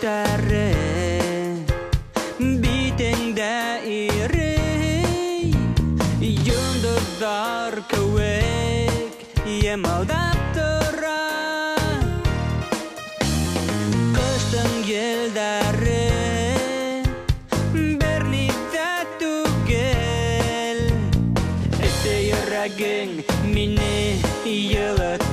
tare Biten daire Yıldızlar kuvvet Yemaldattıra Kıştın yılları Bernide tugel Ete yüreğin mini yılıttar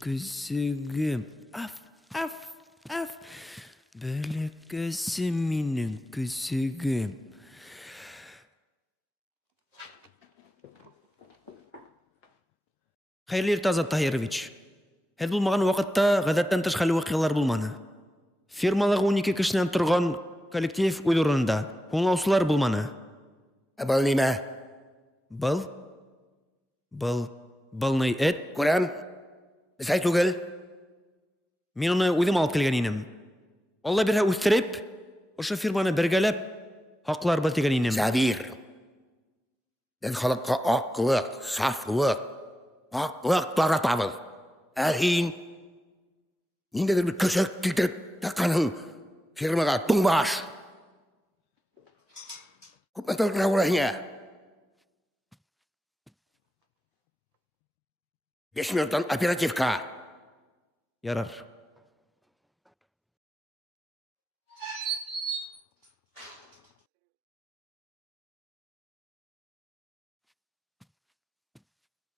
Küsügüm. Af. Böyle gözümünün küsügüm. Hayırlı erте Azat Tahирович. Hed bulmagan вакытта гадәттән тыш хәл вакыйгалар булманы. Фирмалыгы 12 кешенән торган коллектив үз урынында. Аңлаусылар булманы. Был нимә? Был ни эт? Күрәм. Бесәй түгел. Мин уны үзем алып килгән инем. Алла бирһә үстереп, ошо фирманы бергәләп хакларбыз дигән инем. Забир. Без халыкка аклык, сафлык, паклык таратабыз. Ә һин ниндәйдер бер көсөк килтереп такканың фирмага туңбаш. Күпме тәлгә ураһыңа? 5 минуттан оперативка. Ярар.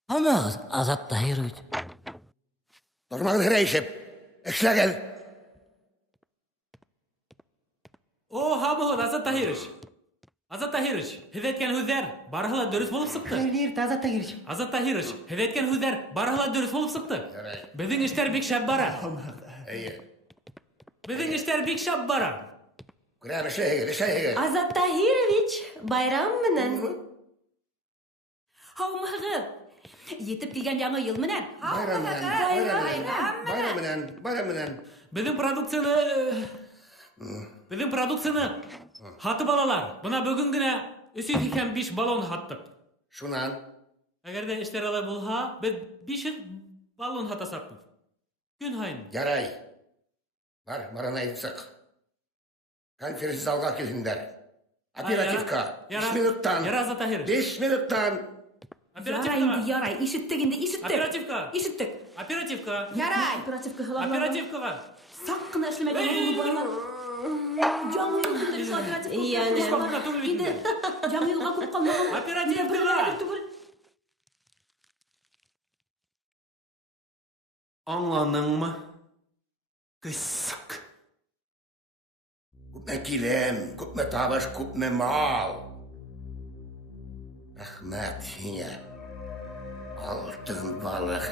Хамаз Азат Таһирович. Тормагын хәрәйшеп. Эшләгәл. О, хамыз Азат Таһирович. Азат Таһирович, һез әйткән һүзләр барыһы да дөрес булып сыкты. Хәйр, Азат Таһирович. Азат Таһирович, һез әйткән һүзләр барыһы да дөрес булып сыкты. Безнең эшләр бик шәп бара. Әйе. Безнең эшләр бик шәп бара. Kur'an şehir. Азат Тахирович, байрам менән. Һаумыгыз. Етеп килгән яңа ел менән. Bayram менән. Безнең продукцияны һатып алалар. Бына бүген генә 385 баллон һаттык. Шунан. Әгәр дә эшләр алай булһа, без 500 баллон һатасакбыз. Көн һайын. Ярай. Марана айтсак. Конференция залга килсендер. Оперативка. 5 минуттан. Ярай, Азат Тахирович. 5 минуттан. Ярай, ишеттек инде, Оперативка. Ишеттек. Оперативка. Ярай. Оперативка. Оперативкага. Сак кына эшләмәгән балалар. Яңа ел көндә оперативка. Инде яңа елга күп калмаган. Оперативкага. Аңланыңмы? Кысык. Күпме килем, күпме табыш, күпме мал. Рәхмәт сиңа. Алтын балык.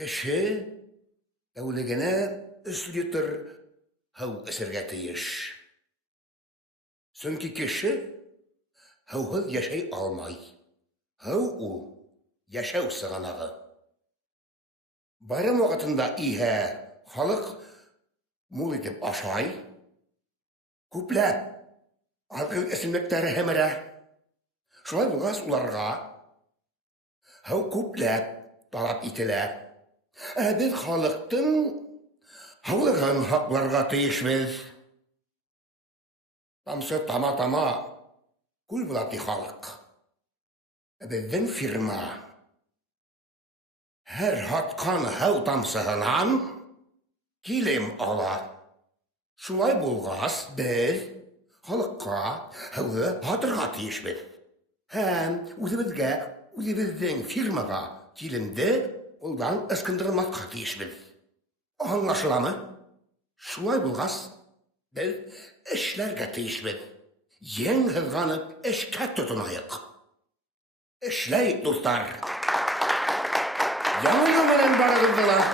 Кеше тәүлегенә 3 литр һау эсергә тиеш. Сөнки кеше һауһыз яшәй алмай. Һау ул яшәү сыганагы. Байрам вакытында иһә халык мул итеп ашай. Күпләп алкоголь эсемлектәре һәмәрә. Шулай булгас уларга һау күпләп талап ителә. Без халыктың һаулыгын хакларга тиешбез. Тамсы тама күл була ди халык. Безнең фирма һәр хаткан һау тамсыгыннан килем ала. Шулай булгас, без халыкка һауны һатырга тиешбез. Һәм үзебезнең фирмага килемде Улдан ышкындырмакка тиешбез. Аңлашыламы? Шулай булгас, без эшләргә тиешбез. Ең һызганып эшкә тотынайык. Эшләйик, дуслар. Яңа ел белән барыгызлар.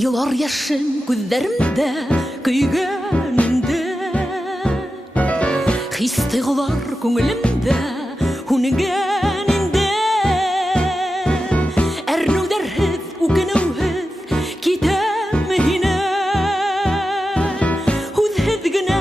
Yıllar yaşın күҙҙәремдә көйгәнендә, хис-тойғолар күңелемдә һүнгәнендә, әрнеүҙәрһеҙ, үкенеүһеҙ китәм һинән, һүҙһеҙ генә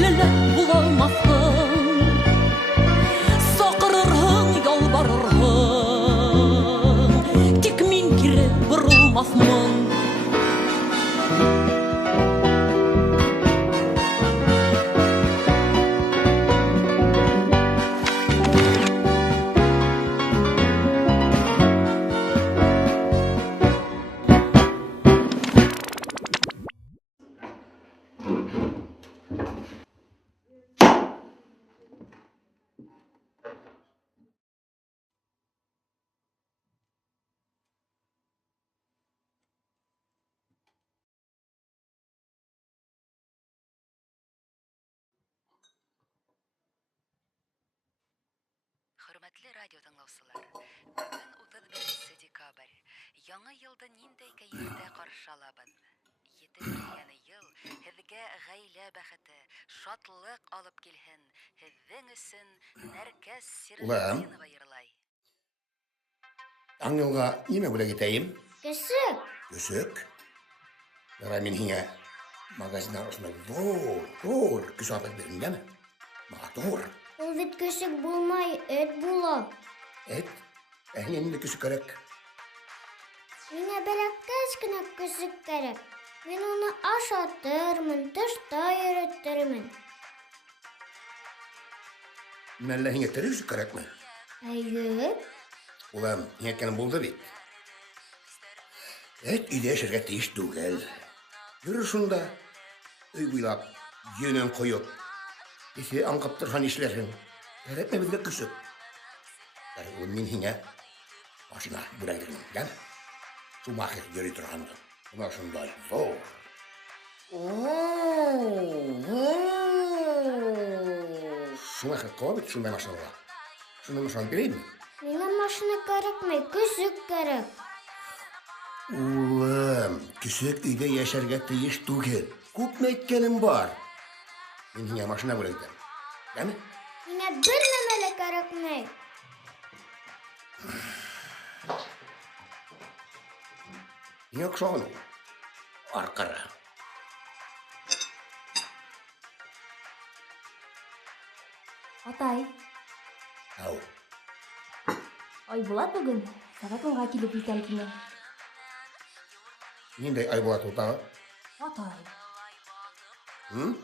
көчлеле буламассың. Сакырырһың, ялбарырһың, тик мин кире борылмасмын. Хөрмәтле радио тыңлаучылар, бүген 31 декабрь. Яңа елда ниндәй кәефтә каршы алабыз? Җитеп килгән ел һезгә гаилә бәхете, шатлык алып килһен. Һезнең өчен Нәркәс Сирәҗетдинова йырлай. Аңылға нимә бүләк итәйем? Көсөк. Көсөк. Ярай мин һиңә магазиннан ошондай зур көсөк алып бирдем, дәме? Матур. Ул бит көсөк булмай, эт була. Эт, һиңә нинди көсөк кәрәк? Миңа бәләкәс кенә көсөк кәрәк. Мин уны ашатырмын, тышта йөрөттермен. Мәллә һиңә тере көсөк кәрәкме? Әйе. Улам, һиңә әйткәнем булды бит. Эт өйдә яшәргә тиеш түгел. Йөрер шунда, өй буйлап, йөнен куеп. Исе аңкып торган эшләрһең. Кәрәкме безгә көсөк? Ул мин һиңә машина бүләк итәм, дәме? Шумахер йөри торганда. Бuna шундай зур. Шумахер куа бит шундай машиналар. Шундай машина бирәйемме? Миңа машина кәрәкмәй, көсөк кәрәк. Улым, көсөк өйдә яшәргә тиеш түгел. Күпме әйткәнем бар. Мин һиңә машина бүләк итәм. Дәме? Миңа бер нәмә лә кәрәкмәй. Ниңә охшаган ул? Аркара. Атай, Ау. Айбулат бүген сәгать 10-га килеп җитәм килә. Ниндәй Айбулат ул тагы? Атай, Хм?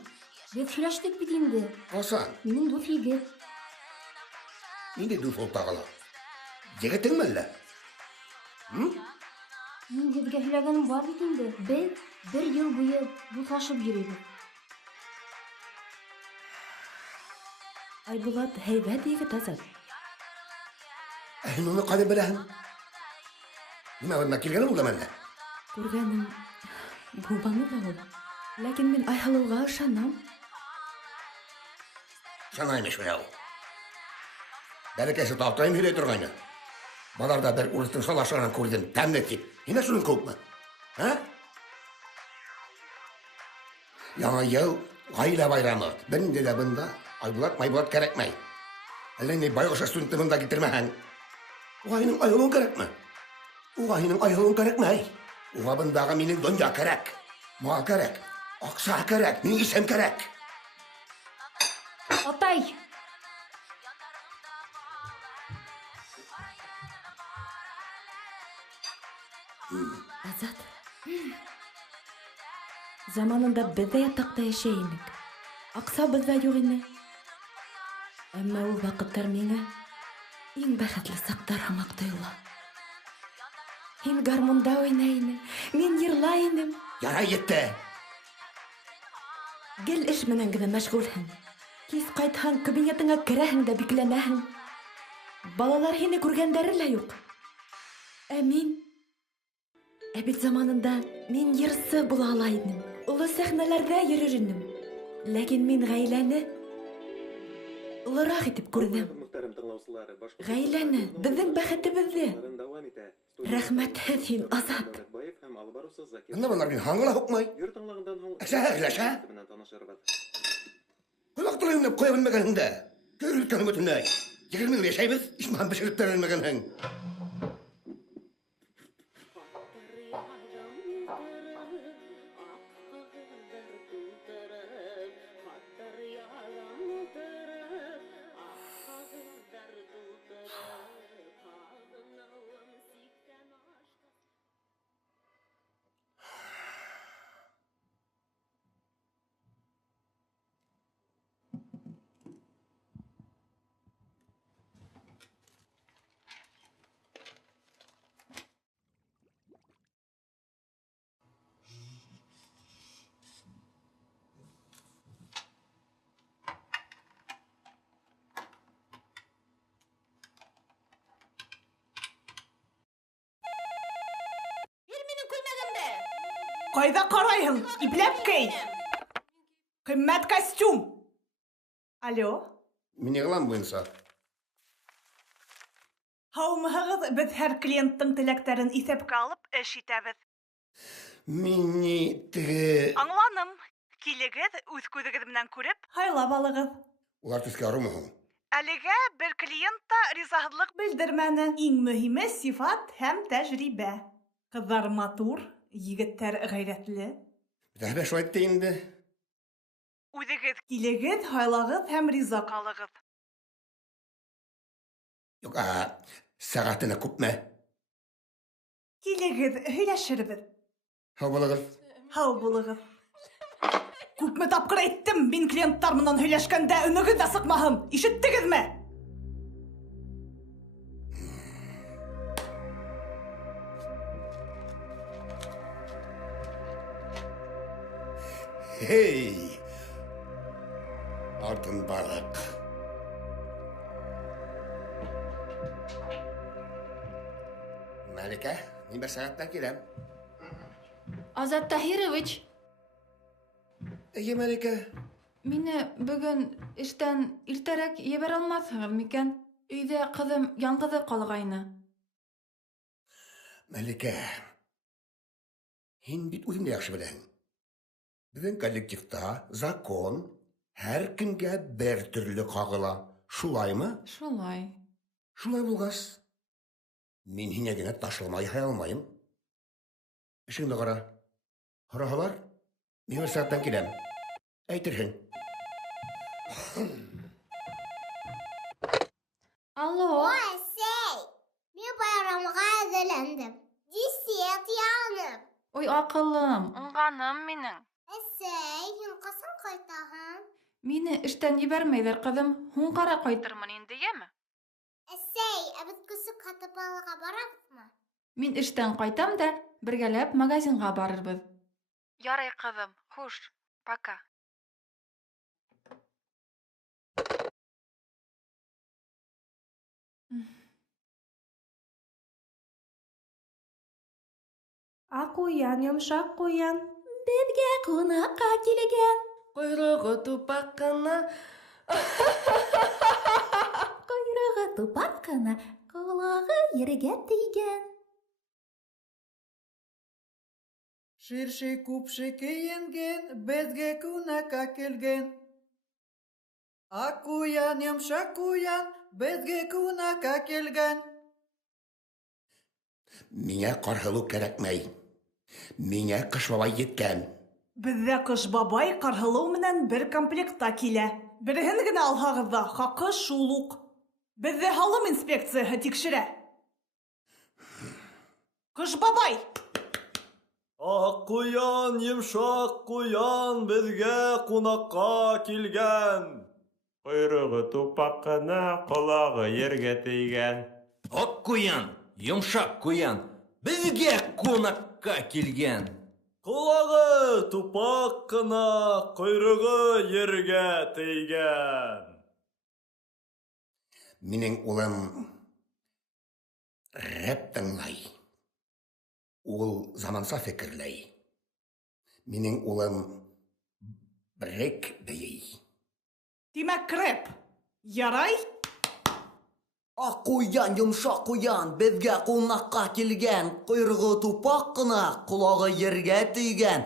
без сөйләштек бит инде. Асан, Минем дус егет. ниндәй дус ул тагыла? Егетеңме әллә? Хм? Мин һезгә сөйләгәнем бар бит инде. Без 1 ел буе дуслашып йөрибез. Айбулат һәйбәт егет Азат. Һин уны кайда беләһең? Нимә бunda килгәне булдымы әллә? Күргәнем булманы да ул. Ләкин мин Айһылыуга ышанам. Шанаймыш менә ул. Бәләкәсе таптайым һөйләй торгайны. Баларда бер урыстың шалашыгынан күрдем, тәмле тип. Һиңә шуның күпме? Һә? Яңа ел, гаилә байрамы. Бер дә бында Айбулат кәрәкмәй. Әллә ни байгыш студентны бында китермәһәң. Уга һинең Айһылуың кәрәкме? Уга һинең Айһылуың кәрәкмәй. Уга бындагы минең дөнья кәрәк. Мал кәрәк. Акса кәрәк, минең исем кәрәк. Атай! Азат. Заманында без дә ятакта яшәйдек. Акса бездә юк иде. Әмма ул вакыттар миңа иң бәхетле сактар һымак тоела. Һин гармунда уйнай идең, мин йырлай идем. Ярай етте. Гел эш менән генә мәшгульһең. Кис кайтһаң, кабинетыңа керәһең дә бикләнәһең. Балалар һине күргәндәре лә юк. Ә мин... Ә бит заманында мин йырсы була ала идем. Улы сәхнәләрдә йөрер идем. Ләкин мин гаиләне улырак итеп күрдем. Гаиләне, безнең бәхетебезне. Рәхмәтһеҙ һин, Азат. Анда bunlar мин һаңгыла һукмай. Әсәһләшә. Кулак тулы уйнап куя белмәгәнеңдә. Көрүткән бөтенләй. 20 ел яшәйбез, ишман бешереп тәрелмәгәнһең. Кайда карайһың? Ипләп кей. Кыйммәт костюм. Алло. Мин йыгылам буенса. Һаумыһығыҙ, беҙ һәр клиенттың теләктәрен иҫәпкә алып эш итәбеҙ. Мин ни теге... Аңланым. Килегеҙ, үҙ күҙегеҙ менән күреп, һайлап алығыҙ. Улар төскә арумы һуң? Әлегә бер клиент та ризаһыҙлыҡ белдермәне. Иң мөһиме сифат һәм тәжрибә. Ҡыҙҙар матур, егеттәр ғәйрәтле. Бәһбә шулай әйтте инде. Үҙегеҙ килегеҙ, һайлағыҙ һәм риза ҡалығыҙ. Юк, сәғәтенә күпме? Килегеҙ, һөйләшербеҙ. Һау булығыҙ. Һау булығыҙ. Күпме тапҡыр әйттем, мин клиенттар менән һөйләшкәндә өнөгөҙ ҙә сыҡмаһын. Ишеттегеҙме? Hey! Алтын балыҡ. Мәликә, мин бер сәғәттән киләм. Азат Таһирович, Әйе, Мәликә. мине бөгөн эштән иртәрәк ебәрә алмаҫһығыҙ микән? Өйҙә ҡыҙым яңғыҙы ҡалғайны. Мәликә, һин бит үҙеңде яҡшы беләһең. Беҙҙең коллективта закон һәр кемгә бер төрлө ҡағыла. Шулаймы? Шулай. Шулай булғас, мин һиңә генә ташлама яһай алмайым. Эшеңде ҡара. Һораһалар, мин бер сәғәттән киләм. Әйтерһең. Алло. Әсәй, мин байрамға әҙерләндем. Десерт янып. Ой, аҡылым, уңғаным минең. Әсәй, һин ҡасан ҡайтаһың? Мине эштән ебәрмәйҙәр, ҡыҙым. Һуң ҡара ҡайтырмын инде, йәме? Әсәй, беҙ көсөк һатып алырға барабыҙмы? Мин эштән ҡайтам да, бергәләп магазинға барырбыҙ. Ярай, ҡыҙым. Хуш, пока. Аҡуян, йомшаҡ ҡуян. Беҙгә ҡунаҡҡа килгән. Ҡойроғо тупаҡ ҡына. Ҡойроғо тупаҡ ҡына, ҡолағы ергә тейгән. Ширшей күпшей кейенгән, беҙгә ҡунаҡҡа килгән. Аҡуян, йомшаҡ ҡуян, беҙгә ҡунаҡҡа килгән. Миңә ҡарһылыу кәрәкмәй. Миңә Ҡыш бабай еткән. Беҙҙә Ҡыш бабай ҡарһылыу менән бер комплектта килә. Береһен генә алһағыҙ ҙа, хаҡы шул уҡ. Беҙҙе һалым инспекцияһы тикшерә. Ҡыш бабай! Аҡ йомшаҡ ҡуян, беҙгә ҡунаҡҡа килгән. Ҡойроғо тупаҡ ҡына, ҡолағы ергә тейгән. Аҡ йомшаҡ ҡуян, беҙгә ҡунаҡҡа килгән. Ҡолағы тупаҡ ҡына, ҡойроғо ергә тейгән. Минең улым рэп тыңлай. Ул заманса фекерләй. Минең улым брейк бейей. Тимәк, рэп. Ярай? Аҡ йомшаҡ ҡуян, беҙгә ҡунаҡҡа килгән. Ҡойроғо тупаҡ ҡына, ҡолағы ергә тейгән.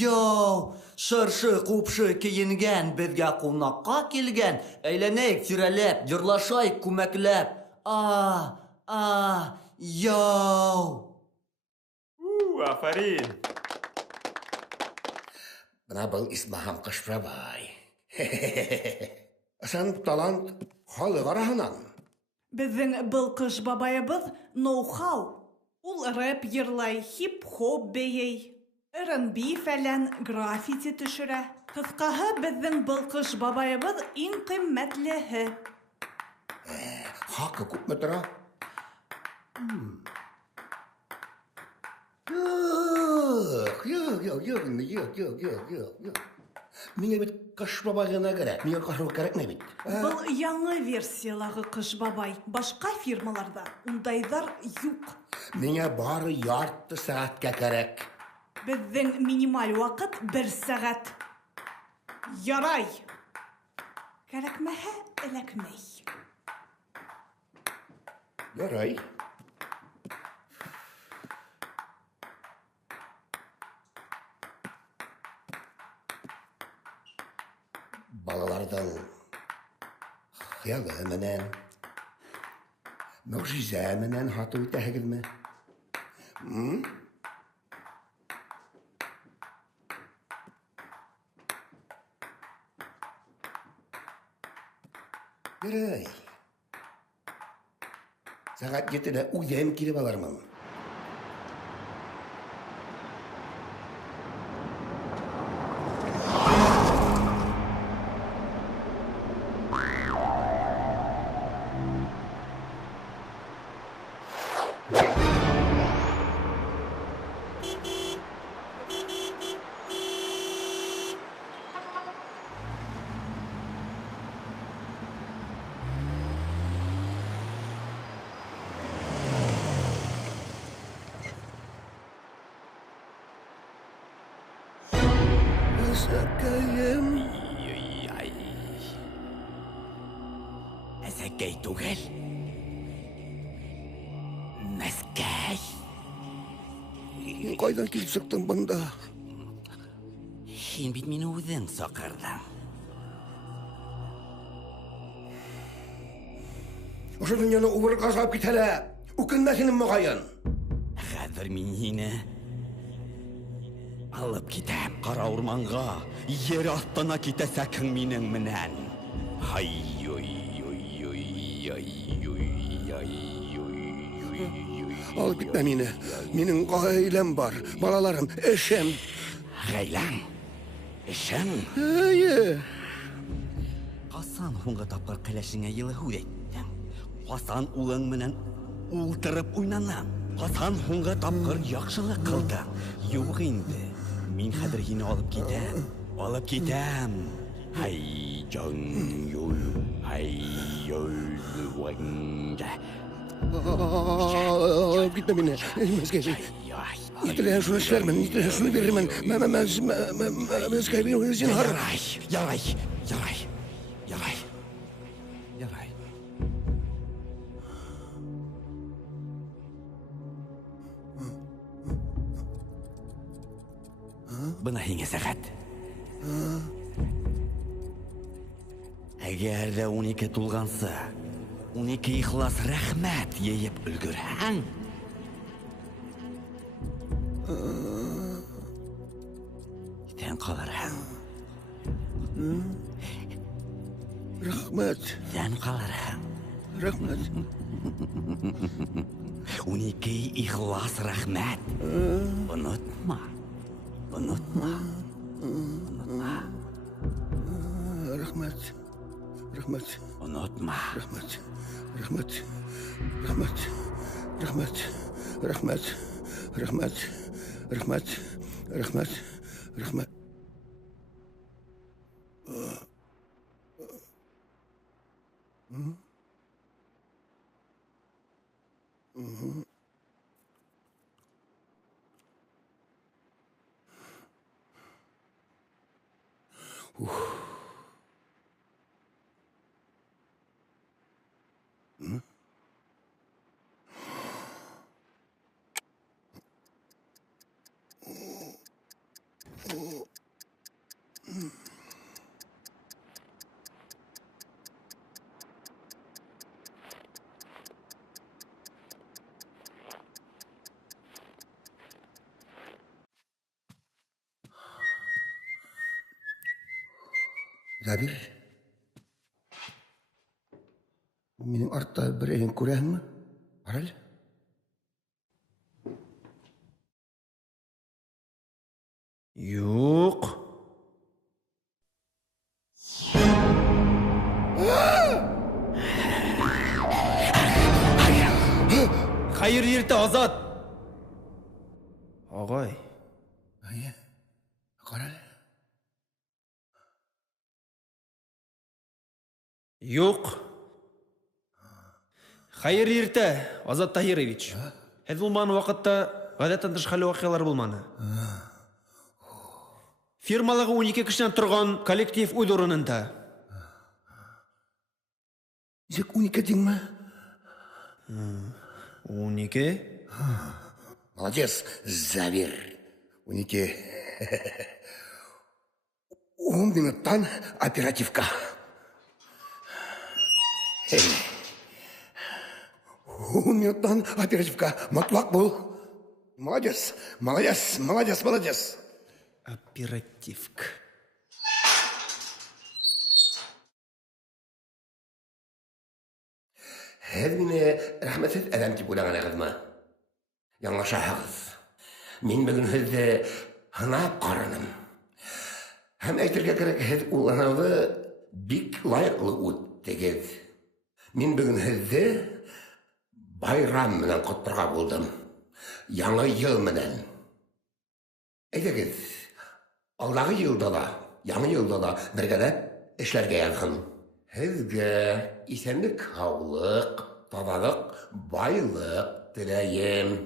Йоу, шыршы-ҡупшы кейенгән, беҙгә ҡунаҡҡа килгән. Әйләнәйек тирәләп, йырлашайыҡ күмәкләп. Йоу. Афарин. Бына был исмаһам Ҡыш бабай. Ысын талант халыҡ араһынан. Беҙҙең был Ҡыш бабайыбыҙ ноу-хау. Ул рэп йырлай, хип-хоп бейей, R&B фәлән, граффити төшөрә. Ҡыҫҡаһы, беҙҙең был Ҡыш бабайыбыҙ иң ҡиммәтлеһе. Хаҡы күпме тора? Юҡ. Миңа бит Кыш бабай гына кирәк. Миңа кашык кирәкмәй бит. Был яңы версиялағы Кыш бабай. Башка фирмаларда ундайҙар юк. Миңа бары ярты сәғәткә кирәк. Беҙҙең минималь ваҡыт 1 сәғәт. Ярай. Кәрәкмәһә, эләкмәй. Ярай. Балалардан хыялы менән, мөғжизә менән хаты үтәһегеҙме? Ярай. Сәғәт 7-дә үҙем килеп алырмын. Әсәкәйем. Әсәкәй түгел. Мәскәй. Ҡайҙан килеп сыҡтың бында? Һин бит мине үҙең саҡырҙың. Ошо донъяны убырға сап китһәләр, үкенмәҫһең моғайын. Хәҙер мин һине алып китәм ҡара урманға. Ер аҫтына китәсәкһең минең менән. Алып китмә мине. Минең ғаиләм бар, балаларым, эшем. Ғаиләң? Эшең? Эйе. Ҡасан һуңғы тапҡыр кәләшеңә йылы һүҙ әйттең? Ҡасан улың менән ултырып уйнаның? Ҡасан һуңғы тапҡыр яҡшылыҡ ҡылдың? Юҡ инде. Мин хәҙер һине алып китәм. Алып китәм. Алып китмә мине. Мәскәй. Нителәһә шуны эшләрмен, нителәһә шуны бирермен. Мәскәй бин үзен һар. Ярай. Бына һиңә сәғәт. Әгәр дә 12 тулғанса, 12 ихлас рәхмәт йыйып өлгөрһәң, итән ҡалырһың. Рәхмәт. Итән ҡалырһың. Рәхмәт. 12 ихлас рәхмәт. Онотма. Рәхмәт. Онотма. Рәхмәт. Забир. Минең артта берәйен күрәһеңме? Ҡара әле. Юҡ. Хәйер, ерте азат. Ағай. Ҡара әле. Юк. Хайыр иртә, Азат Таһирович. Һеҙ булмаған ваҡытта ғәҙәттән тыш хәл ваҡиғалар булманы. Фирмалағы 12 кешенән торған коллектив үҙ урынында. Нисек 12 димме? 12? Молодец, Завир. 12. 10 минуттан оперативка. 10 минуттан оперативка. Матлак был. Молодец, молодец, молодец, молодец. Оперативка. Һеҙ мине рәхмәтһеҙ әҙәм тип уйлаған ағыҙмы? Яңлашаһығыҙ. Мин бөгөн һеҙҙе һынап ҡараным. Һәм әйтергә кәрәк, һеҙ ул һынауҙы бик лайыҡлы үттегеҙ. Мин бөгөн һеҙҙе байрам менән ҡотларға булдым. Яңы йыл менән. Әйҙәгеҙ, алдағы йылда ла, яңы йылда ла бергәләп эшләргә яҙһын. Һеҙгә исәнлек, һаулыҡ, таҙалыҡ, байлыҡ теләйем.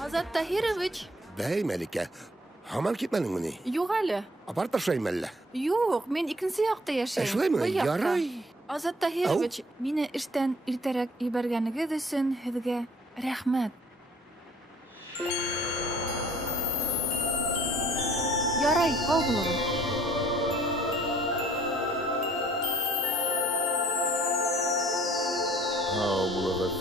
Азат Таһирович. Бәй, Мәликә, һаман китмәнеңме ни? Юк әле. Апарып ташлаймы әллә? Юк, мен икенсе яҡта йәшәйем. Эшләйме? Был яҡта. Ярай. Азат Таһирович, мине эштән иртәрәк ебәргәнегеҙ өсөн һеҙгә рәхмәт. Ярай, һау булығыҙ. Һау булығыҙ.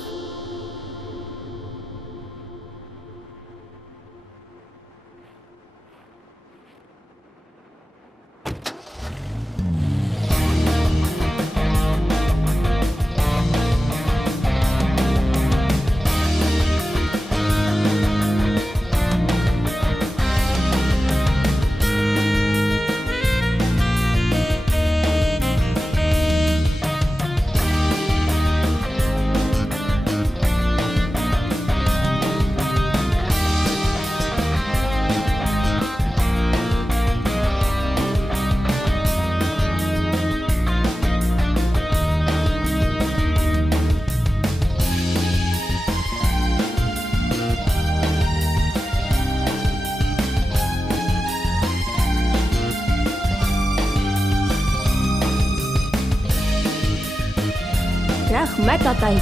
Рәхмәт, атай.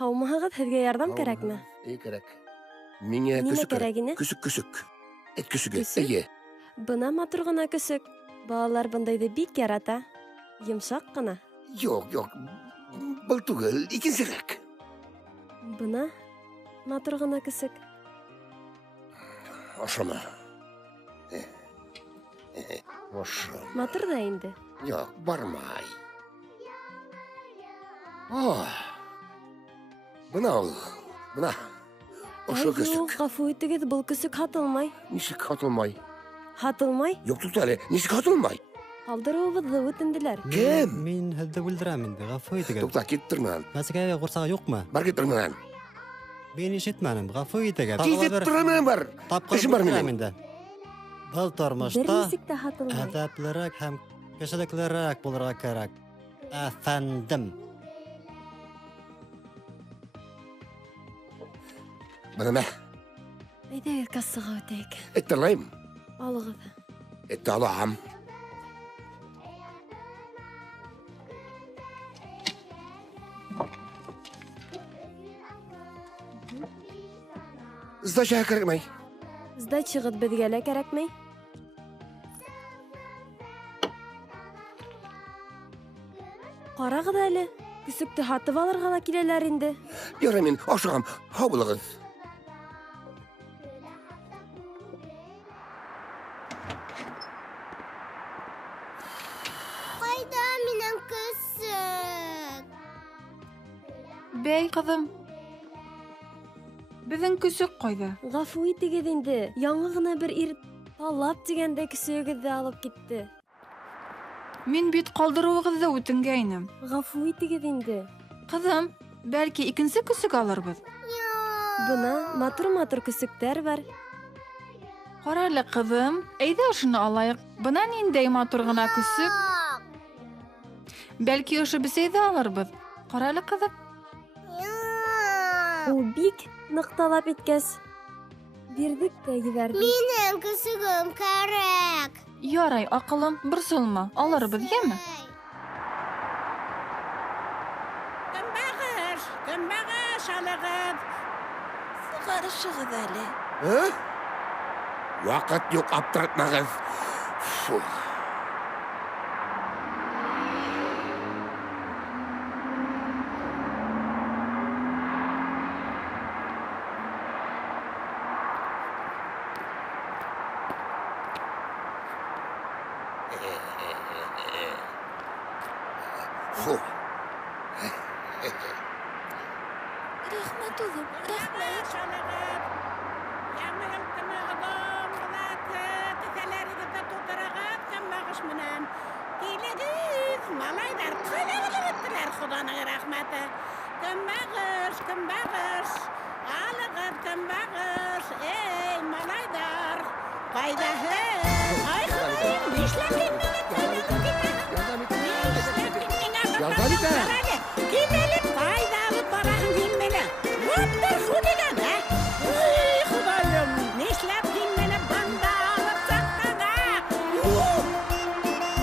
Һаумыһығыҙ, һеҙгә ярҙам кәрәкме? Кәрәк. Миңә Нимә көсөк кәрәк ине? Көсөк. Эт көсөгө. Көсөк? Эйе. Бына матур ғына көсөк. Балалар бындайҙы бик ярата. Йомшаҡ ҡына. Юк. Был түгел, икенсерәк. Бына матур ғына көсөк. Ошомо. Ошо. Матур ҙа инде. Юк, бармай. Бына ул. Бына. Ошо көсөк. Гафу итегез, был көсөк һатылмай. Ничек хатылмай? Һатылмай? Юк тут әле. Ничек хатылмай? Калдырыуыбызды үтенделәр. Кем? Мин һеҙҙе бүлдерәм инде, ғәфү итегеҙ. Туҡта, киттер менән. Мәсәкәгә ҡурсағы юҡмы? Бар киттер менән. Мин ишетмәнем, ғәфү итегеҙ. Китеп тора менән бар. Тапҡыр Эшем бар минең. инде. Был тормошта Бер нисек тә һатылмай. әҙәплерәк һәм кешелеклерәк булырға кәрәк. Әфәндем. Бына мә. Әйҙәгеҙ кассаға үтәйек. Эттерлайым. Алығыҙ. Этте алам. Сдачаға кәрәкмәй. Сдачығыҙ беҙгә лә кәрәкмәй. Ҡарағыҙ әле, көсөктө һатып алырға ла киләләр инде. Ярай, мин ашығам. Һау булығыҙ. Ҡайҙа минең көсөк? Бәй, ҡыҙым. Беҙҙең көсөк ҡайҙа? Ғәфү итегеҙ инде. Яңы ғына бер ир талап тигәндә көсөгөҙҙө алып китте. Мин бит ҡалдырыуығыҙҙы үтенгәйнем. Ғәфү итегеҙ инде. Ҡыҙым, бәлки икенсе көсөк алырбыҙ. Бына матур-матур көсөктәр бар. Ҡара әле, ҡыҙым, әйҙә ошоно алайыҡ. Бына ниндәй матур ғына көсөк. Бәлки ошо бесәйҙе алырбыҙ. Ҡара әле, ҡыҙым. Ул бик ныҡ талап иткәс, бирҙек тә ебәрҙек. Минең көсөгөм кәрәк. Ярай, аҡылым, борсолма. Алырбыҙ, йәме? Көнбағыш алығыҙ. Сығарышығыҙ әле. Ваҡыт юҡ, аптыратмағыҙ. Рәхмәт, улым, рәхмәт. Яңы йыл көнө оҙон уҙаты, кеҫәләрегеҙҙә тултырығыҙ көнбағыш менән. Килегеҙ, малайҙар, ҡайҙағыҙ үттеләр, Хоҙаның рәхмәте. Көнбағыш, көнбағыш, алығыҙ көнбағыш. Эй, малайҙар, ҡайҙаһы? Ай, Хоҙайым, нишләтин минең Ярҙам итә. Килелеп, ҡайҙа алып бараһың һин мине? Уттыр шул дигән, ә? Ой, Хоҙайым, нишләп һин мине бында алып саҡтың,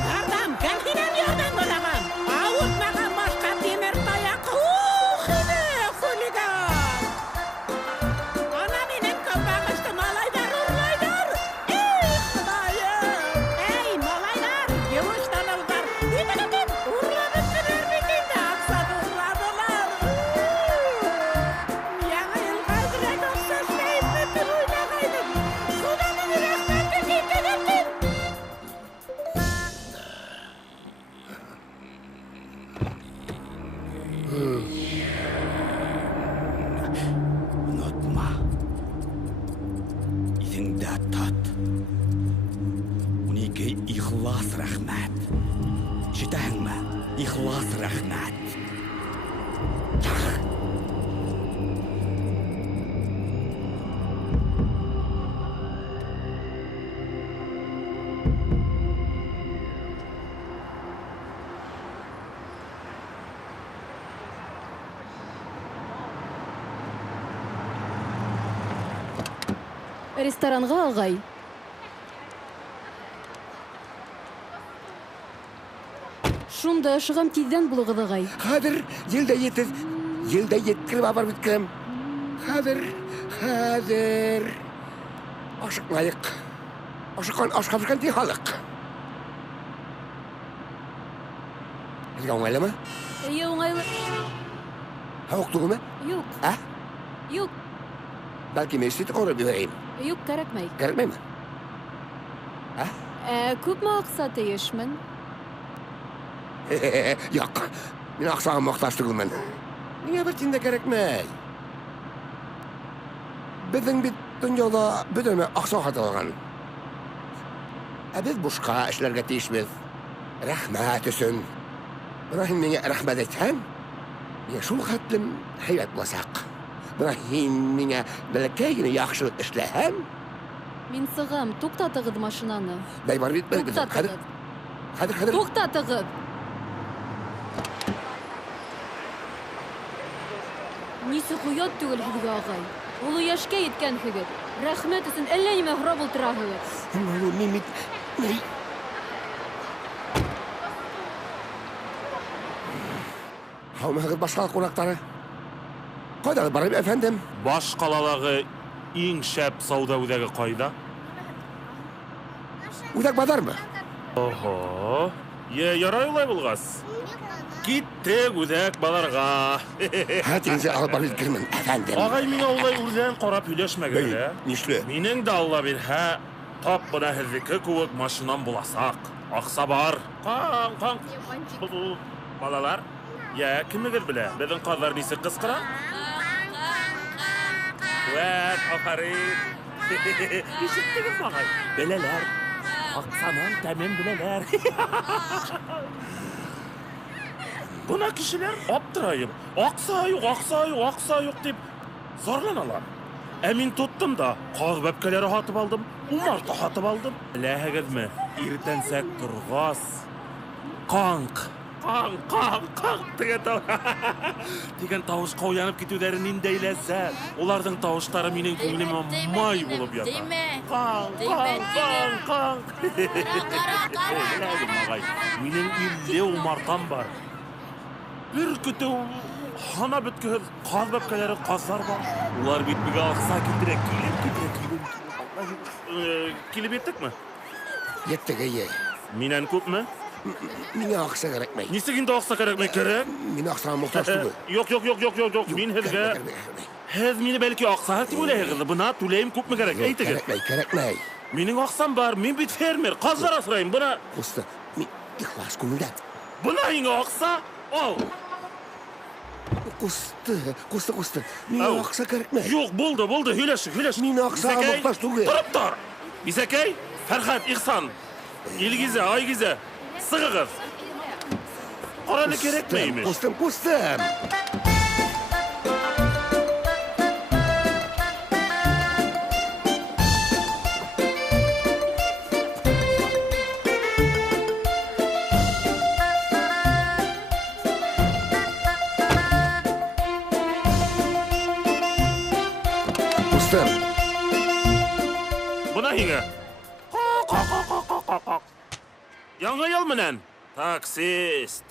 Ярҙам, кем һинән ярҙам һораған? Ауыртмаған башҡа тимер таяҡ. Ух, һине, хулиган! Ана минең көнбағышты малайҙар урлайҙар. Эй, Хоҙайым! Эй, малайҙар, еүеш танауҙар, һинегеҙ урланып кенәр бит инде, аҡсаны урладылар. Яңы йылға әҙерәк аҡса эшләйемме тип уйлағайным. Хоҙаның рәхмәте китегеҙ. Unutma. Иҫеңдә тот. 12 ихлас рәхмәт. Ишетәһеңме? Ихлас рәхмәт. Ресторанға, ағай. Шунда ашығам, тиҙҙән булығыҙ, ағай. Хәҙер елдә етеҙ. Елдә еткереп апарып бөткәм. Хәҙер. Ашыҡмайыҡ. Ашыҡҡан ашҡа бешкән ти халыҡ. Һеҙгә уңайлымы? Эйе, уңайлы. Һауыҡ түгелме? Юҡ. Ә? Юҡ. Бәлки мен сит ҡорып ебәрәйем. Юҡ, кәрәкмәй. Кәрәкмәйме? Күпме аҡса тейешмен? Юҡ. Мин аксага мохтаж түгелмен. Миңа бер тин дә кирәкмәй. Безнең бит дөньяда бөтенләй акса хаталган. Без бушка эшләргә тиешбез. Рәхмәт өсөн. Ибраһим миңа рәхмәт әйтһәң, миңа шул хәтлем һәйбәт буласак. Ибраһим миңа бәләкәй генә яхшылык эшләһәм, Мин сығам, туктатыгыз машинаны. бәй бар бит бер. Хәзер. Туктатыгыз. Нисе куят түгел һеҙгә, ағай. Оло яшкә еткәнһегеҙ. Рәхмәт өсөн әллә нимә һорап ултыраһығыҙ. Һаумыһығыҙ башҡа ҡунаҡтары. Ҡайҙа барып, әфәндем? Баш ҡалалағы иң шәп сауда үҙәге ҡайҙа? Үҙәк баҙармы? Оһо. Ярай улай булғас. Киттек үҙәк баҙарға. Хәтегеҙҙе алып барып еткермен, әфәндем. Ағай, миңә улай үрҙән ҡарап һөйләшмәгеҙ, ә? Нишле? Минең дә Алла бирһә, тап бына һеҙҙеке кеүек машинам буласаҡ. Аҡса бар. Ҡаң. Балалар, кемегеҙ белә? Беҙҙең ҡаҙҙар нисек ҡысҡыра? Вәт, афарин. Ишеттегеҙме, ағай? Беләләр. Аҡсанан тәмен беләләр. Бына кешеләр аптырайым. Аҡса юҡ тип зарланалар. Ә мин тоттом да, ҡаҙ бәпкәләре һатып алдым, умарта һатып алдым. Беләһегеҙме, иртәнсәк торғас, ҡаңҡ тигән тауышҡа уянып китеүҙәре ниндәй ләззәт. Уларҙың тауыштары минең күңелемә май булып ята. Ҡаңҡ. Минең 50 умартам бар. Бер көтөү һана бөткөһөҙ ҡаҙ бәпкәләре ҡаҙҙар бар. Улар бит бигә аҡса килтерә, килеп еттекме? Еттек, эйе. Минән күпме? Миңә аҡса кәрәкмәй. Нисек инде аҡса кәрәкмәй? Кәрәк? Мин аҡсаға мохтаж түгел. Юҡ. Мин һеҙгә... Һеҙ мине бәлки аҡсаһы тип уйлайһығыҙ. Бына түләйем күпме кәрәк? Әйтегеҙ. Кәрәкмәй. Минең аҡсам бар. Мин бит фермер. Ҡаҙҙар аҫрайым. Бына... Ҡусты, мин ихлас күңелдән. Бына һиңә аҡса. Ал. Ҡусты. Миңә аҡса кәрәкмәй. Юҡ, булды. Һөйләшек. Мин аҡсаға мохтаж түгел. Тороп тор. Бисәкәй, Фәрхәт, Ихсан, Илгизә, Айгизә, сығығыҙ. Ҡараны кәрәкмәйме? Ҡустым. Бына һиңә. Яңы йыл менән, таксист.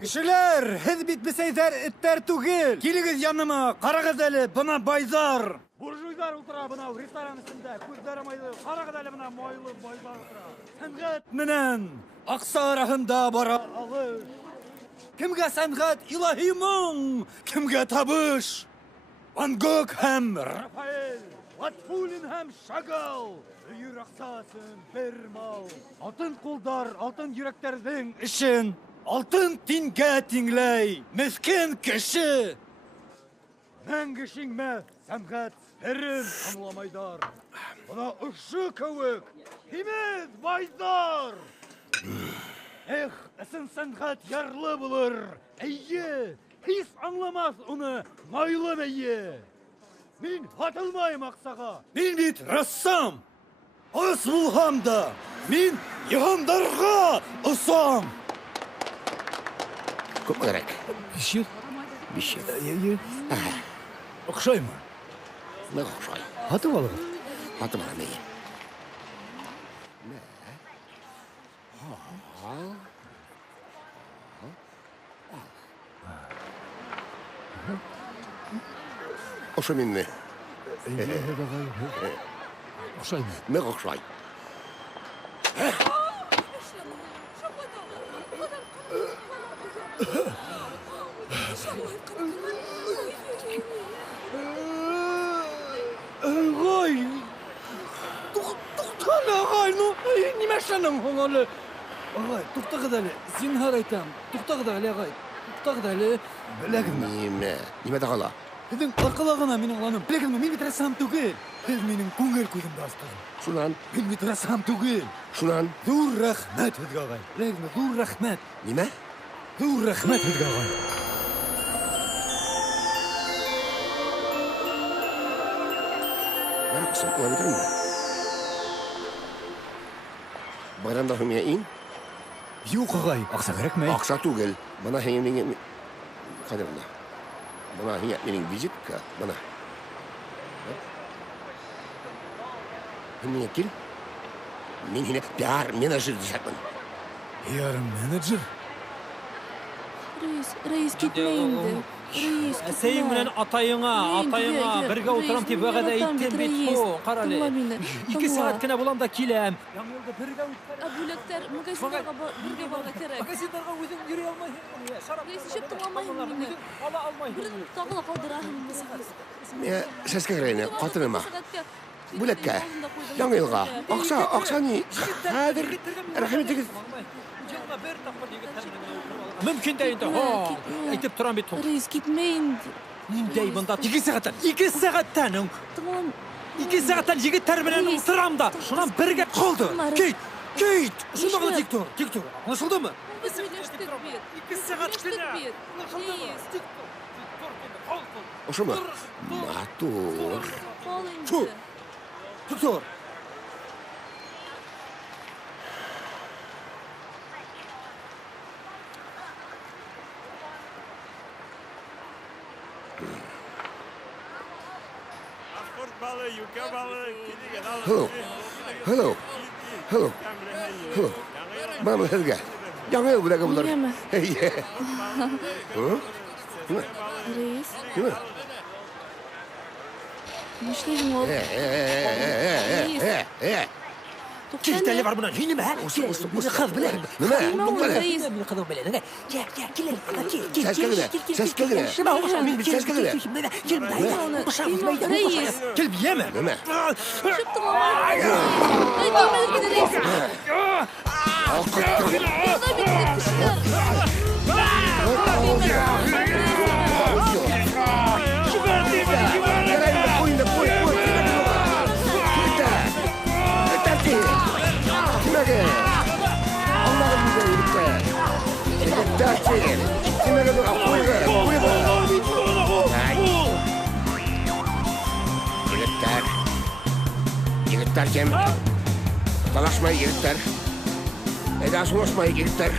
Кешеләр, һеҙ бит бесәйҙәр эттәр түгел. Килегеҙ яныма, ҡарағыҙ әле, бына байҙар. Буржуйҙар ултыра бына ресторан эсендә, күҙҙәре майлы. Ҡарағыҙ әле бына майлы байҙар ултыра. Сәнғәт менән аҡса араһында бара алыш. Кемгә сәнғәт илаһи моң, кемгә табыш. Ван Гог һәм Рафаэль, Латфулин һәм Шагал. Өйөр аҡса өсөн бер мал. Алтын ҡулдар, алтын йөрәктәрҙең эшен алтын тингә тиңләй, мескен кеше. Мәңгешеңмә сәмғәт сәрін аңламайдар. Бына ұшы кәуік, химез байдар. Эх, әсін сәмғәт ярлы бұлыр. Әйе, хис аңламас оны майлы бәйе. Мин хатылмайым ақсаға. Мин бит рассам. Ос бұлғам да. Мин йығандарға ұсам. Көп керек. Бишет? Бишет. Оқшай ма? Не оқшай. Атып алығыз? Атып алығыз. Оқшай менне. Оқшай ма? Не оқшай. Ағай, тұқтан ағай, неме шаның оңалы? Ағай, тұқтағыд әлі, зинхар айтам, тұқтағыд әлі ағай, тұқтағыд әлі, біләгім. Неме тағала? Едің арқалағына мен ағланым, біләгім, мен бит рассам түгел. Ез менің көңіл көзімді астығым. Шунан? Мен бит рассам түгел. Шунан? Зур рахмет, Едіг ағай. Біләгім, зур рахмет. Неме? Зур рахмет, Едіг ағай. Sen olabilir mi? Bayramda hümeye in. Yok ağay, aksa gerek mi? Aksa tugel. Bana heyeminin... Kaderinde. Bana heyeminin vizitka. Bana. Hümeye kil. Min hine PR menajer diyecektim. PR menajer? Reis gitmeyindi. Әсейің менен атайыңа бірге отырам деп вәғәдә иттем бит о, қаралы. 2 сағат кенә булам да киләм. Яңгылда бірге үткәрәм. Бүлектер магазиндарға бірге барга кирәк. Магазиндарға үзең йөри алмайһың. Reis шеп тыңламайһың мине. Ала алмайһың. Бер тагыла калдыраһың. Сәскә керәйне, қатыныма. Бүлеккә. Яңа елга. Акса ни? Хәзер рәхмәтегез. Мөмкин дә инде. Әйтеп торам бит. Reis gitmeyin. Ниндәй бында 2 сәгатьтән. 2 сәгатьтән. 2 сәгатьтән егетләр белән утырам да. Шуннан бергә калды. Кит. Шунда гына диктор. Аңлашылдымы? 2 сәгать кенә. Ошома. Матур. Шу. Диктор. Hello. Bana Helga. Яңа ел бүләге булыр. Reis. Кеме? Нишләйсең ул? Киртәле бар бунан. Һинеме? Мин кыз беләм. Неме? Мин кыз беләм. Сәскә генә. Мин бит сәскә генә. Кел биеме? Неме? Егеттер кем? Талашмай егеттер. Эдә сулашмай егеттер.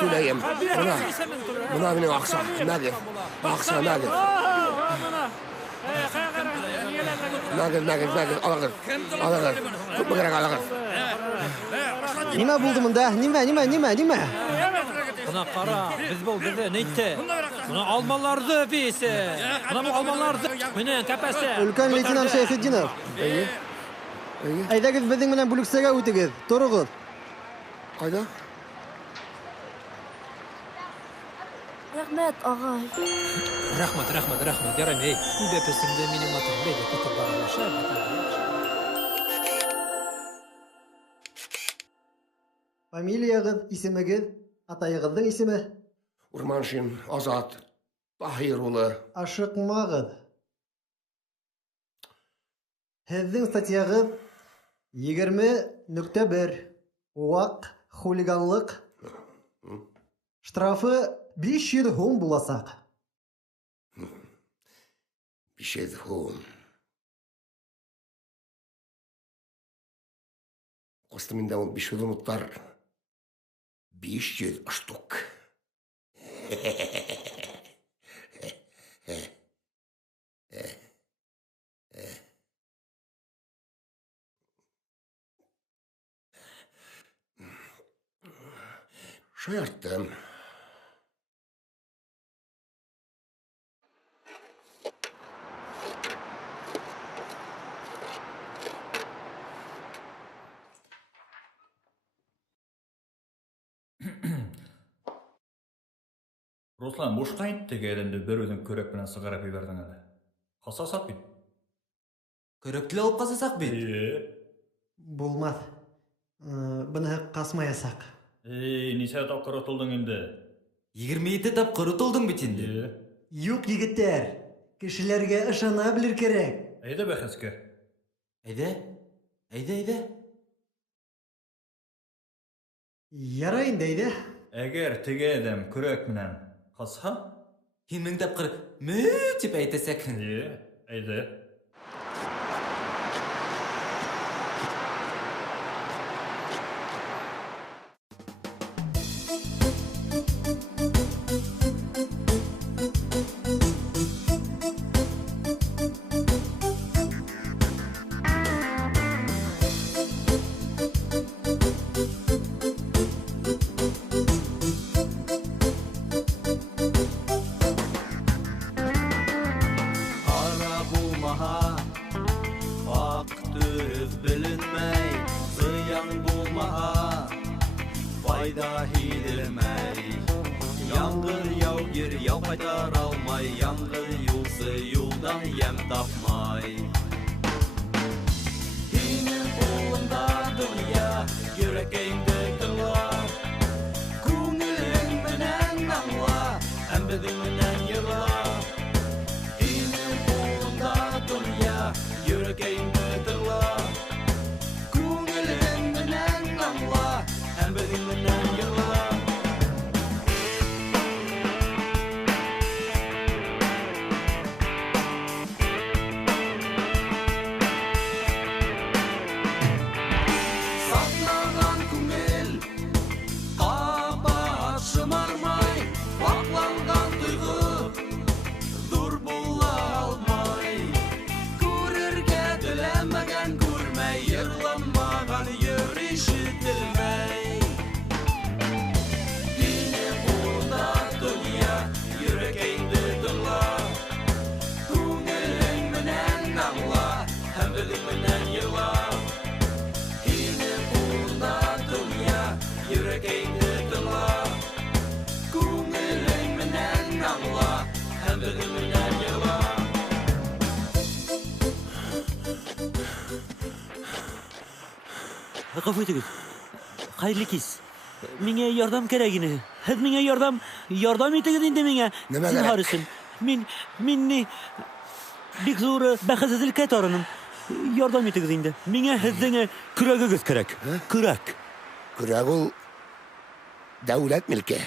Тудайым. Бuna benim aksa. Nagel. Nagel. Alagır. Çok mu gerek alagır? Nima buldu munda? Nima? Buna qara, biz bu bize neytdi? Buna almanlardı biz. Buna bu almanlardı. Mene kapası. Ulkan leytenant Seyfetdinov. Әйдәгез безнең менән бүлексәгә үтегез. Торыгыз. Кайда? Рәхмәт, агай. Рәхмәт. Ярам, эй. Үбә песеңдә минем атым бәйле китеп баралаша. Фамилиягыз, исемегез, атайыгызның исеме? Урманшин Азат Таһир улы. Ашыкмагыз. Һеҙҙең статьягыҙ 20.1 ваҡ хулиганлыҡ штрафы 500 һум буласаҡ. 500 һум. Костымында ул 500 һумтар 500 штук. Шаярттым. Руслан, бушқа айтты кәдімді бір өзің көрек білен сығарап ебердің әлі. Қасасақ бейт? Көректілі алып қасасақ бейт? Булмаҫ. Быныһы ҡасмаясаҡ. Нисә тапҡыр отолдың инде? 27 тапҡыр отолдың бит инде. Юҡ, егеттәр. Кешеләргә ышана белер кәрәк. Әйҙә бәхәскә. Әйҙә. Ярай инде, әйҙә. Әгәр теге әҙәм көрәк менән ҡасһа, һин 1000 тапҡыр мө тип әйтәсәкһең. Әйҙә. Гафу итегез. Хәйрле кис. Миңә ярдәм кирәк ине. Һез миңә ярдәм итегез инде миңә. Зинһар өчен. Мин бик зур бәхәсезлеккә тарыным. Ярдәм итегез инде. Миңә һезнең көрәгегез кирәк. Көрәк ул дәүләт милке.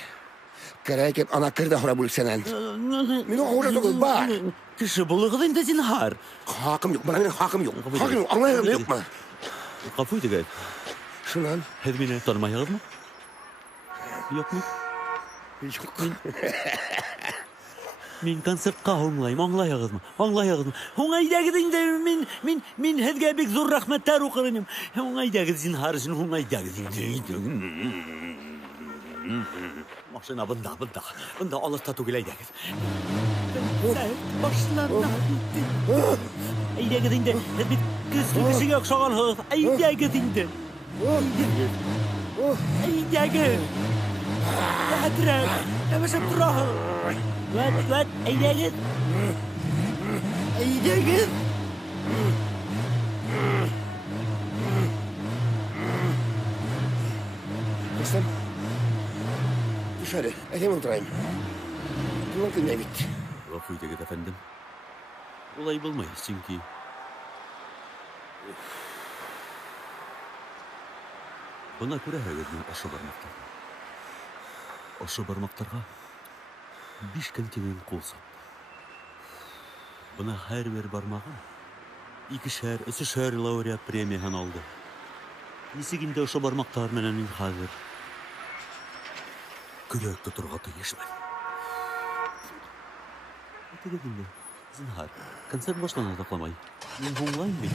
Кирәк ана кирдә һора бүлсәнән. Мин аңлар түгел бар. Кеше булыгыз инде зинһар. Хакым юк, менә хакым юк. Хакым аңлар юкмы? Гафу итегез. Шунан һез мине танымаегызмы? Юкмы? Мин концертка аңлайм, аңлаягызмы? Уңайдагыз инде мин һезгә бик зур рәхмәттәр укырым. Уңайдагыз зинһар өчен уңайдагыз инде. Машина бында алыста түгел әйдәгез. Башланды. Әйдәгез инде. Һез бит кешегә охшагансыз. Әйдәгез инде. Әйдәгез. Әдрәк. Әмәшә торагыз. Вәт, әйдәгез. Әйдәгез. Dostum. Dışarı. Elim oturayım. Bunun günde bitti. Гафу итегез, әфәндем. Улай булмай, чөнки бына күрәһегезме ошо бармактар. Ошо бармактарга 5 континент кул сап. Бына һәр бер бармагы 2-3 лауреат премияһын алды. Нисек инде ошо бармактар менән мин хәзер көрәк тоторга тиешмен. Әйтегез инде, зинһар, концерт башлана тапламай. Мин һуңлайм бит.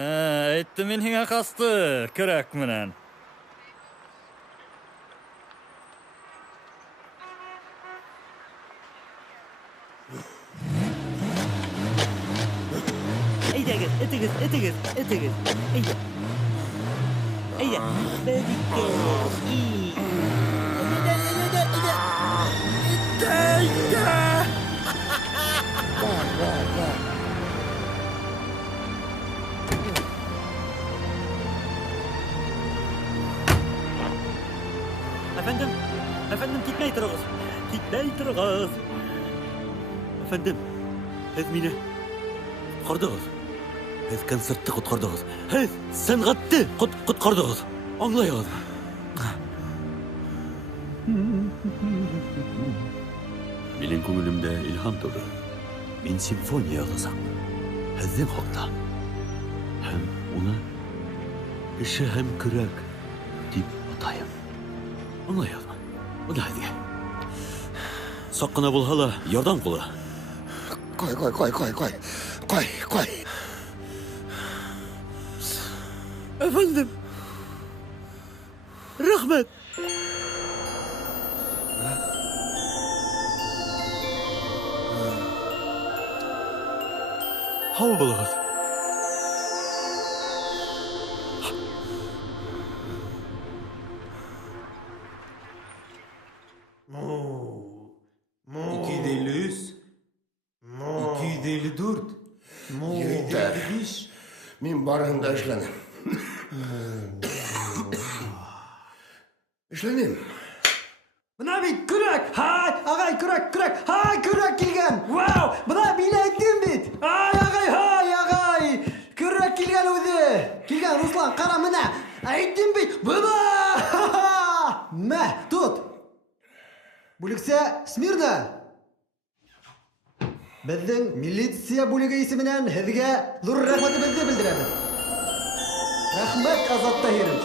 Әйтте мин һиңә касты, көрәк менән. Әйтегез. Әйдә. Бәдиккә. Әйдә. Әфәндем, китмәй торыгыз. Әфәндем, һез мине коткардыгыз. Һез концертты коткардыгыз. Һез сәнгатьте коткардыгыз. Аңлайсызмы? Минең күңелемдә илһам туды. Мин симфония язасам. Һезнең хакта. Һәм уны кеше һәм көрәк дип атайым. Аңлайсызмы? Бына һезгә. Сак кына булһа ла ярдәм кулы. Кой. Әфәндем. Рәхмәт. Һау булыгыз. Мин барында эшләнем. Эшләнем. Бына бит көрәк! Һай, агай, көрәк! Һай, көрәк килгән! Вау! Бына мин әйттем бит! Ай, агай! Көрәк килгән үзе! Килгән Руслан, кара менә! Әйттем бит! Бына! Мә, тот! Бүлексә смирно! Безнең милиция бүлеге исеменнән һезгә зур рәхмәтебезне белдерәбез. Рәхмәт, Азат Таһирович!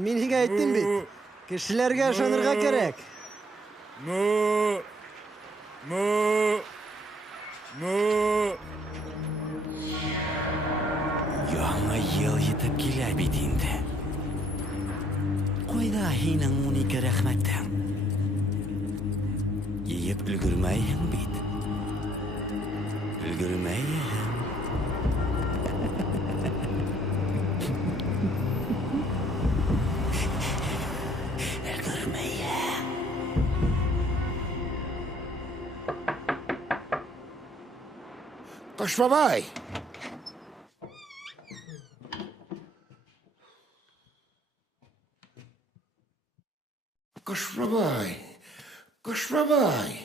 Мин һиңә әйттем бит. Кешеләргә ышанырга кирәк. Яңа ел етеп килә бит инде. Кайда һинең 12 рәхмәтең? Йыеп өлгермәйһең бит. Өлгермәйһең. Кашбабай! Кашбабай! Кашбабай!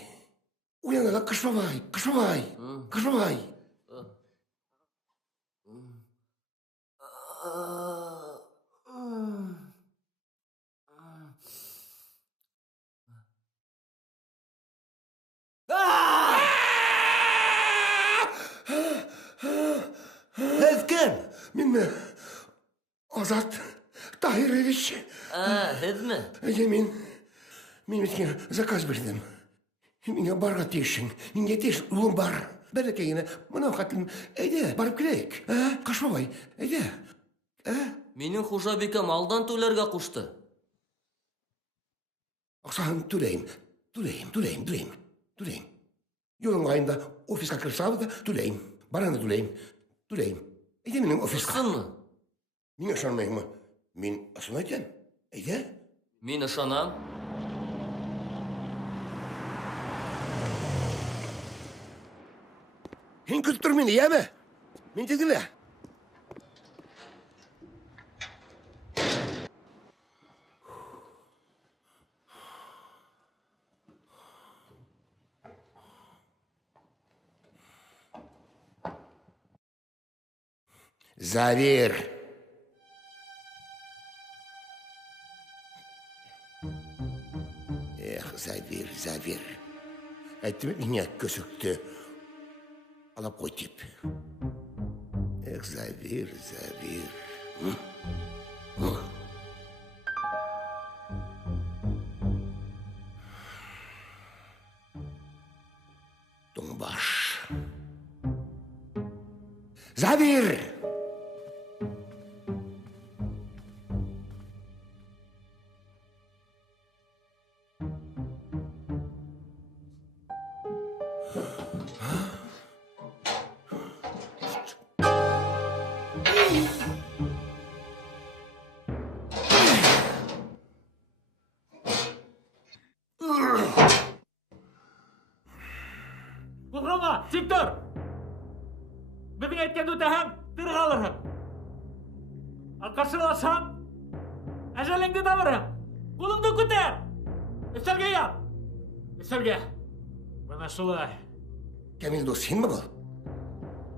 Уяна, Кашбабай! Кашбабай! Кашбабай! Һеҙ кем? Минме? Азат Таһирович. Һеҙме? Әйе, мин бит заказ бирҙем. Миңә барырға тейешһең. Миңә тейеш улым бар. Бәләкәй генә мынау хатын. Әйҙә, барып киләйек. Кашбабай, әйҙә. Минең хужабикәм алдан түләргә ҡушты. Аҡсаһын түләйем. Юлың айында офисҡа кірсабыҙ да түләйем. Бараны түләйем. Әйҙә минең офисҡа. Ысынмы? Миңә ышанмайһыңмы? Мин ысын әйтәм. Әйҙә. Мин ышанам. Һин көтөп тор мине, йәме? Мин тиҙгелә. Завир. Завир. Әйтеп миңә көсөктө алып қой тип. Завир. Туңбаш. Завир! Ҡуҙғалма, тик тор! Беҙҙең әйткәнде үтәһәң, тирға алырһың. Ҡаршылашһаң, әжәлеңде табырһың. Ҡулыңды күтәр! Өҫтәлгә ят! Өҫтәлгә! Бына шулай. Кем Илдус, һинме был?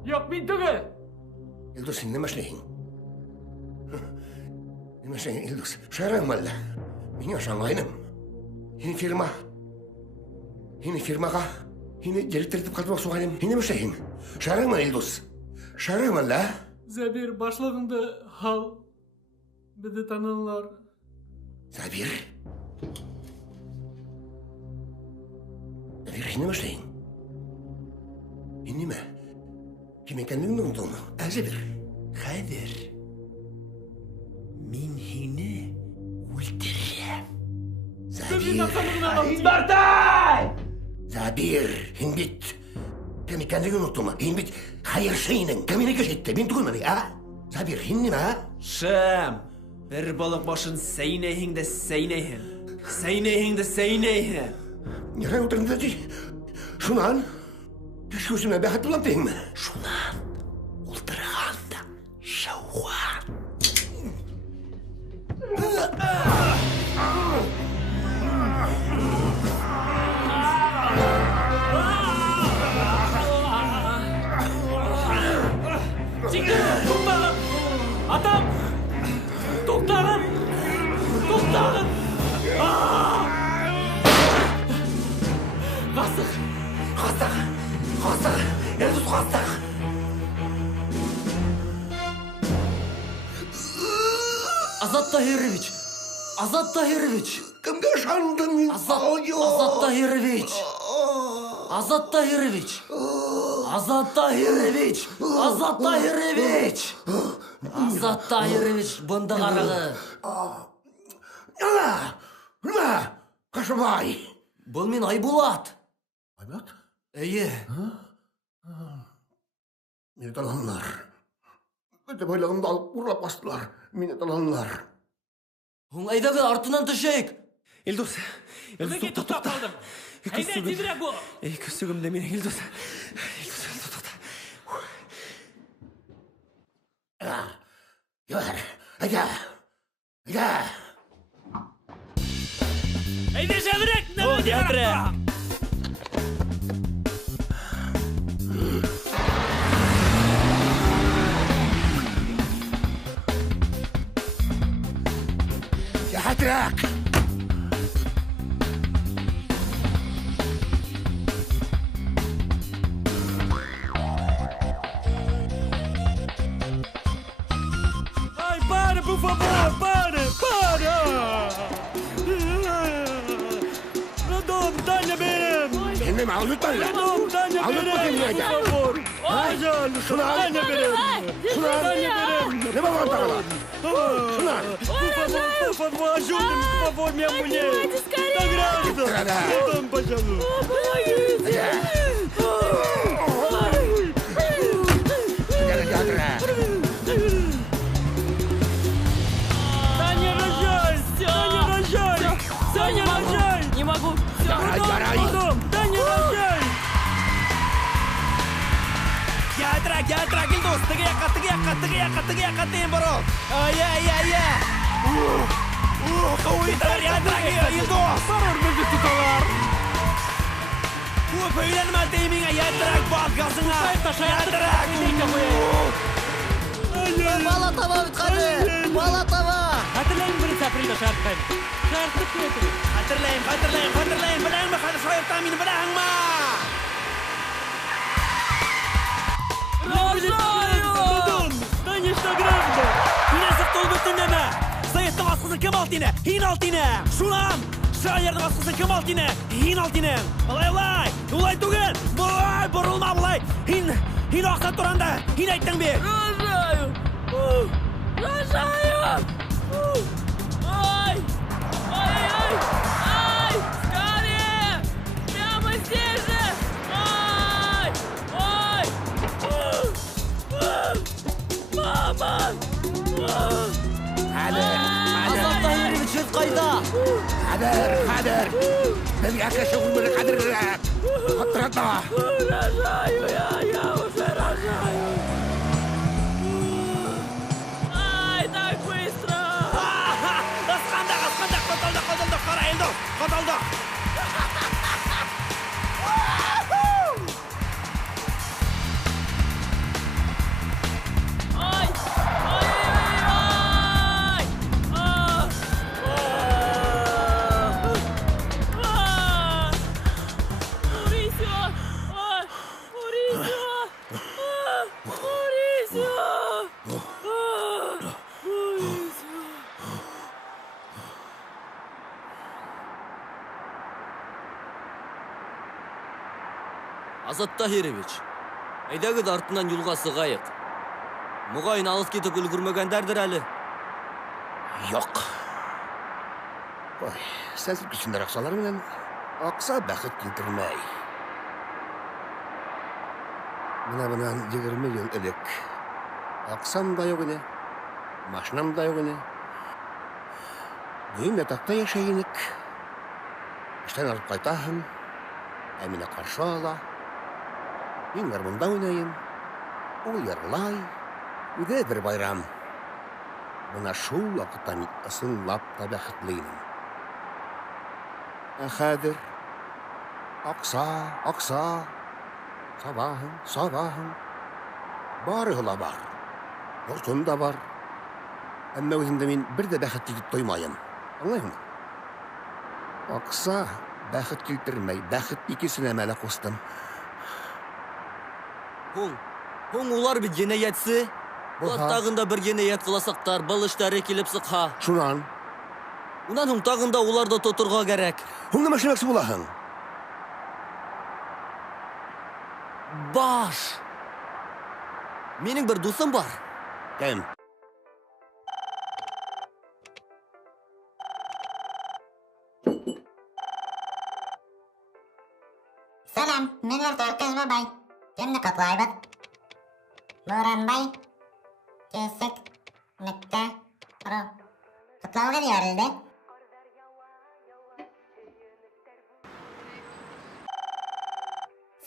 Юҡ, мин түгел! Илдус, һин нимә эшләйһең? Нимә эшләйһең, Илдус? Шараңмы әллә? Миңә ышанғайным. Һине фирмаға директор итеп ҡатмаҡсы булғайным. Һин нимә эшләйһең? Шараңмы, Илдус? Шараңмы әллә? Зәбир, башлығыңды һал. Беҙҙе танылар. Забир? Забир, һин нимә эшләйһең? Һин нимә? Кем икәнлегеңде онотоңмо? Забир, хәҙер мин һине үлтерәм. Забир! Бартай! Забир, һин бит кем икәнлеген оноттоңмо? Һин бит хәйерсе инең. Кем минеке җитте? Мин түгелме, Забир, һин нимә? Шәм! Бер балыҡ башын сәйнәйһең дә сәйнәйһең. Нирән ултырдың ти? Шунан? Кеше үземә бәхет булам тиңме? Шунан ултырғанда шауған. Туҡтағын! Атам! Туҡтағын! Хастық! Элдус хастық! Азат Таһирович! Кемгә ышандың мин? Азат Таһирович! Азат Таһирович, бында ҡарағыҙ. Нимә? Ҡашыбай! Был мин Айбулат. Айбулат? Эйе. Мине таланылар. Бөтә байлығымды алып урлап астылар. Мине таланылар. Һуң әйҙәгеҙ артынан төшәйек. Илдус, туҡта. Әйҙә, тиҙерәк бул! Көсөгөмдө минең, Илдус. Көрәк! Ai, para, por favor, para! Radom, dá-lhe benim! Benim al lütfen ya. Radom, dá-lhe Al lütfen benim! ya. Por favor! Ajal, Şunu al. dá-lhe benim! Şunu al. Dá-lhe benim! Ne bakalım takala? Şunu al. Por favor, ajude-me, por favor, minha mulher! Está grávida! Radom, pajalo! Таня, рожай! Таня, рожай! Таня, рожай! Не могу. Радом, Таня, рожай! Gel Gildos, tıgıya katayım bro. Ya. Kavuytalar ya Gildos. Sarır bizi tutular. Bu böylenme deyimine yatrak bal gazına. Yatrak. Bala tava bitqadi. Bala tava. Hatırlayın bir seferi de şarkıyım. Şarkı kıyatırım. Hatırlayın. Bilen mi? Hadi şayır tahmini bilen mi? Radom, Таня что гравда? Yine zırt ol bütün deme. Zayıfta baskısın kim altine? Hin altine. Şuram. Şayırda baskısın kim altine? Hin altine. Ulay tugel. Bulay burulma bulay. Hin aksa turanda. Hin ayttan bir. Рожаю! Ай! Скорее! Прямо здесь же! Ай! Мама! Azat Tahir'in çift kayda. Kader. Ben yaklaşık olmadı Kader. Hatırlatma. Рожаю я уже рожаю! Ай, так быстро! Askandak. Kotoldu. Kara Eldos. Kotoldu. Ай! Азат Tahирович, әйдәгіз артынан юлға сығайық. Мұғайын алыс кетіп үлгірмегендердір әлі. Yok. Oy, sensip içinde aksalar bilen aksa bakıt getirmey. Buna 20 yıl elek. Aksam da yok ine. Maşinam da yok ine. Büyüm yatakta yaşayınık. İşten alıp kaytahım. Emine karşı ala. Ben garmında oynayayım. O yarlay. Üde bir bayram. Buna şu vakıttan ısınlap da bəxtliyim. Xadir, aksa, sabahın. Barıhla var, ortun da var. Ama özümde ben bir de bəxtli git doymayım. Anlayın mı? Aksa, bəxt kiltirmey, bəxt ikisine mələ kostum. Hoң ular bir geneyetsi. Tağında bir geneyet kılasaqtar, бұл işleri kelip sıqa. Şunan? Undan hoң tağında ular da toturğa gerek. Hoңda maşinaksi bulahın? Baş. Mening bir do'stim bor. Kim? Salam, men Erkez babay. Kimni qatlaybiz? Bo'ronbay, Kesik, Mikta, Ro. Qatlauga diyorildi.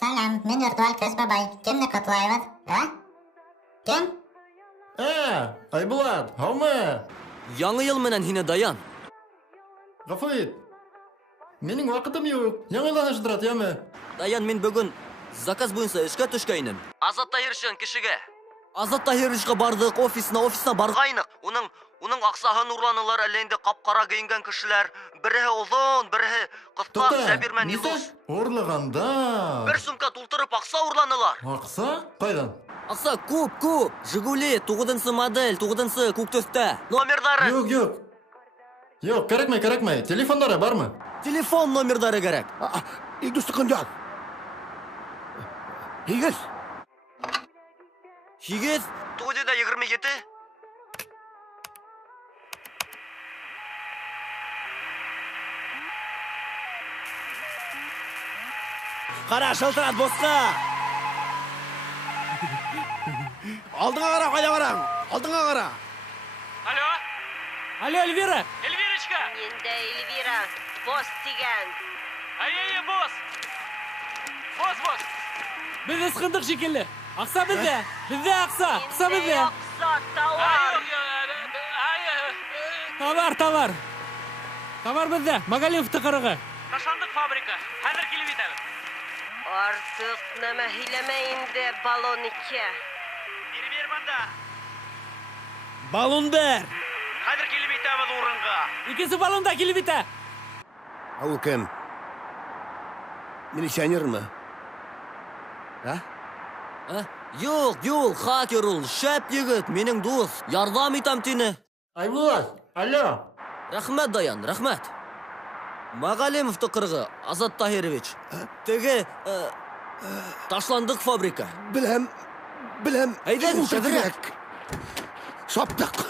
Salam, men Erkez babay. Kimni qatlaybiz? Ha? Kim? Айбулат, һаумы? Яңы ел менән һине даян. Гафу ит. Минең вакытым юк. Яңыдан эшләп яме? Даян, мин бүген заказ буенча эшкә төшкәйнем. Азат Таһир өчен кешегә Азат Таһировичка бардык, офисына баргайнык. Уның аксаһын урланылар, әлендә капкара гыйнган кешеләр. Бере озон, бере кыска, Сабирман Илдус. Урлыганда. Бер сумка тултырып акса урланылар. Акса? Кайдан? Акса күп. Жигули 9-нчы модель, 9-нчы күк төстә. Номерлары. Юк, кирәкмәй. Телефоннары бармы? Телефон номерлары кирәк. Илдус кандай? Хигез. 927. Қара, шылтырат босқа! Алдыңа қара, қайда бараң? Алдыңа қара! Алло, Эльвира! Эльвирочка! Менде Эльвира, бос деген. Бос! Бос! Біз ысқындық шекелі. Ақса бізде! Ақса бізде! Товар! Товар бізде, Магалимовты қырығы. Ташандық фабрика, хәзір келіп етәбіз. Артық нәмә һөйләмә инде, балон 2. Бер банда. Балон бер! Хәзір келіп етәбіз урынға. Икесі балонда келіп етә. Ау кем? Милиционермы? Юк, хакер ул, шәп егет, минең дус. Ярдәм итәм тине. Айбулат, алло. Рәхмәт, Даян, рәхмәт. Магалимовты кыргы, Азат Таһирович. Теге ташландык фабрика. Беләм. Әйдән, шәбрәк. Шаптык.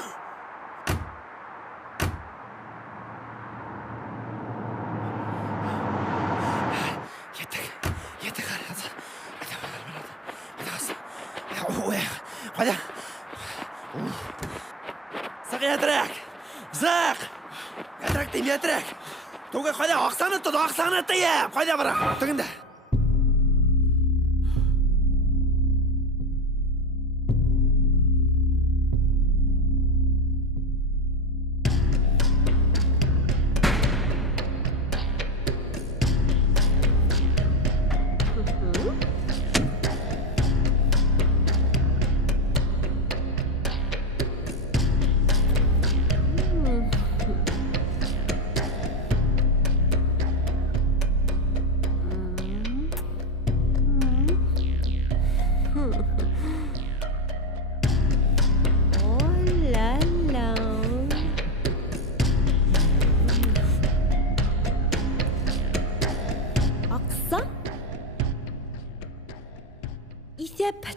Қайда? Сақ етрек! Зақ! Етрек дейм, етрек! Тоғы қайда? Ақсаны тұйып! Қайда бара? Тұғында!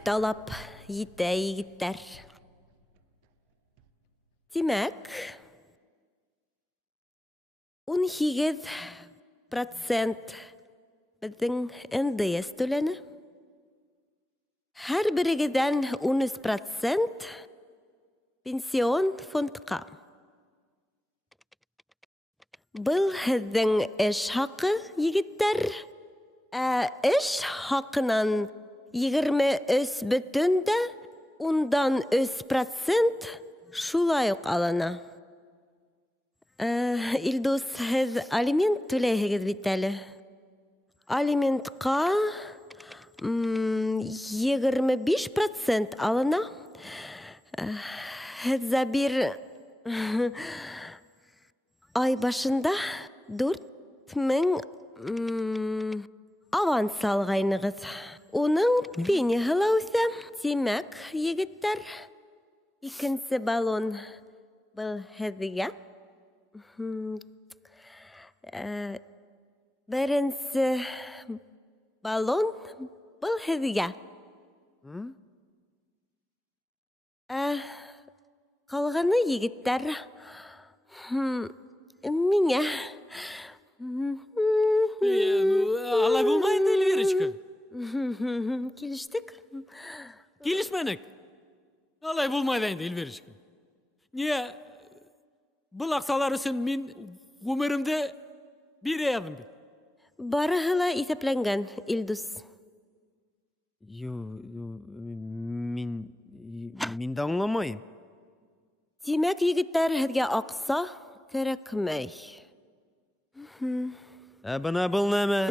Талап етә егеттер. Демәк, 18% біздің НДС төләне. Һәр бірігеден 13% пенсион фондқа. Бұл һеҙҙең эш хақы, егеттер. Эш хақынан 23,3% шулай ук алына. Илдус, һеҙ алимент түләйһегеҙ бит әле. Алиментҡа 25% алына. Һеҙ Забир ай башында 4,000 аванс алғайнығыҙ. Уның пенияһы ла үҫә. Тимәк, егеттәр, икенсе баллон был һеҙгә. Беренсе баллон был һеҙгә. Ҡалғаны, егеттәр, миңә. Алай булмай инде, Эльвирочка. Килештек? Килешмәнек. Алай булмайды инде, Эльвирочка. Не, был аксалар өсөн мин ғүмеремде бире ядым бит. Барыһы ла иҫәпләнгән, Илдус. Мин дә аңламайым. Тимәк, егеттәр, һеҙгә аҡса кәрәкмәй. Бына был нәмә.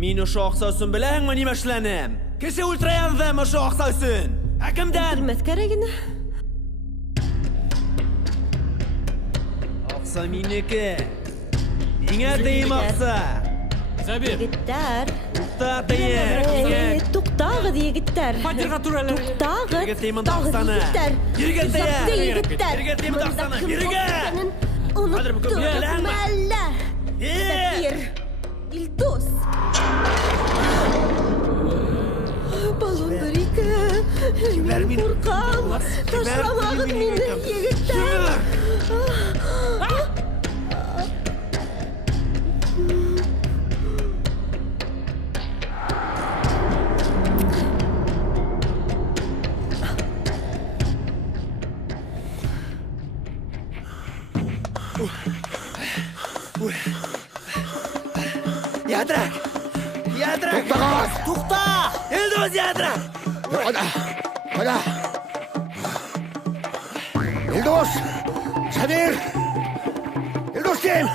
Мин ошо аҡса өсөн беләһеңме нимә эшләнем? Кеше ультраянды ошо акса өсөн. Кимден? Белмәс кирәгене. Акса минеке. Миңа тыйм акса. Забир. Егеттәр. Тукта тыйм. Туктагыз, егеттәр. Фатирга туралар. Туктагыз. Йөргә тыймын аксаны. Йөргә Егеттәр. Йөргә тыймын аксаны. Йөргә. Мәллә. Сәфир. Илдус. Балондар икән. Мин куркам. Ташламагыз мине, егеттәр. Ядрак! Ядрак! Тукта! Илдус ядрак! Кайда? Илдус! Сабир! Илдус кем?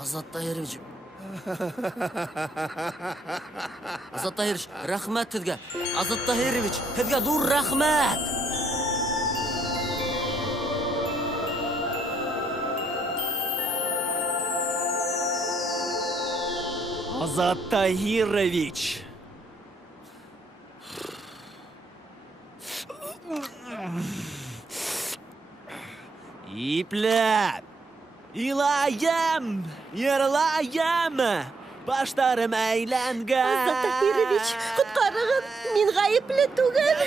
Азат Таһирович. Азат Таһирович, рәхмәт һеҙгә. Азат Таһирович, һеҙгә ҙур рәхмәт. Азат Таһирович. Ипләп. Илаям, йырлаям. Баштарым әйләнгән. Азат Таһирович, ҡотҡарығыҙ. Мин ғайыплы түгел.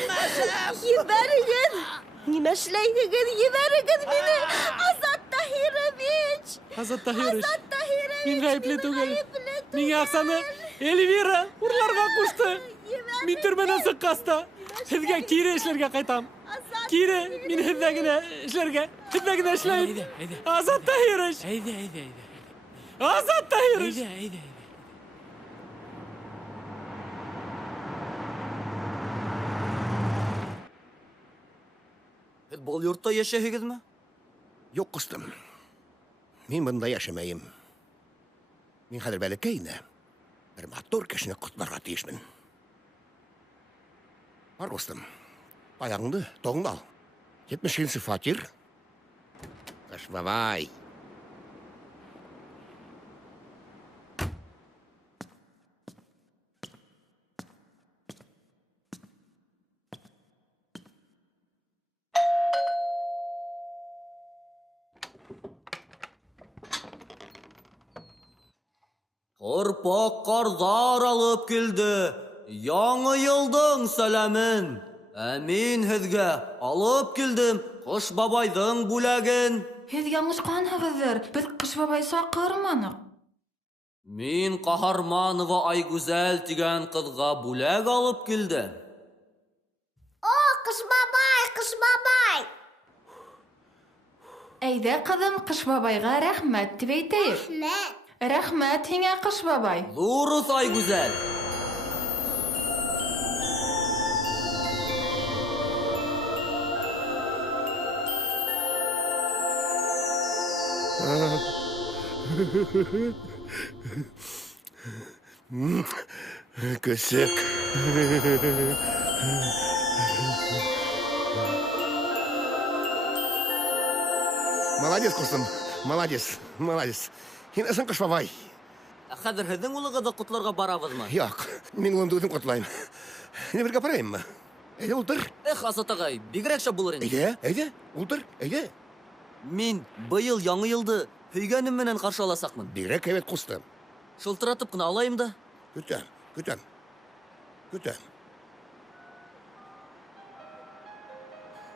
Ебәрегеҙ. Нимә эшләйһегеҙ? Ебәрегеҙ мине. Азат Таһирович. Азат Таһирович. Мин ғайыплы түгел. Миңә аҡсаны Эльвира урларға ҡушты. Мин төрмәнән сыҡҡас һеҙгә кире эшләргә ҡайтам. Кире, мин һеҙҙә генә эшләргә, һеҙҙә генә эшләйем. Азат Таһирович. Азат Таһирович. Һеҙ был йортта йәшәһегеҙме? Юк, ҡустым. Мин бында йәшәмәйем. Мин хәҙер бәләкәйне. Бер матур кешене ҡотларға тейешмен. Бар, ҡустым. Аяғыңды тоғыңды ал. 70-нче фатир. Ҡыш бабай. Ҡорпаҡ ҡарҙар алып килде. Яңы йылдың сәләмен. Ә мин һеҙгә алып килдем Ҡыш бабайҙың бүләген. Һеҙ яңылышҡанһығыҙҙыр. Беҙ Ҡыш бабай саҡырманыҡ. Мин Ҡаһарманова Айгүзәл тигән ҡыҙға бүләк алып килдем. О, Ҡыш бабай! Әйҙә, ҡыҙым, Ҡыш бабайға рәхмәт тип әйтәйек. Рәхмәт. Рәхмәт һиңә, Ҡыш бабай. Дурыс, Айгүзәл. Көсөк. Молодец, ҡустым. Молодец. Һин ысың, Ҡыш бабай. Ә хәҙер һеҙҙең улығыҙҙы ҡотларға барабыҙмы? Юҡ, мин улымды үҙем ҡотлайым. Һине бергә барайыммы? Әйҙә, ултыр. Азат ағай, бигерәк шәп булыр инде. Әйҙә, ултыр, әйҙә. Мин быйыл яңы йылды һөйгәнем менән ҡаршы аласаҡмын. Бигерәк һәйбәт, ҡустым. Шылтыратып ҡына алайым да. Көтәм.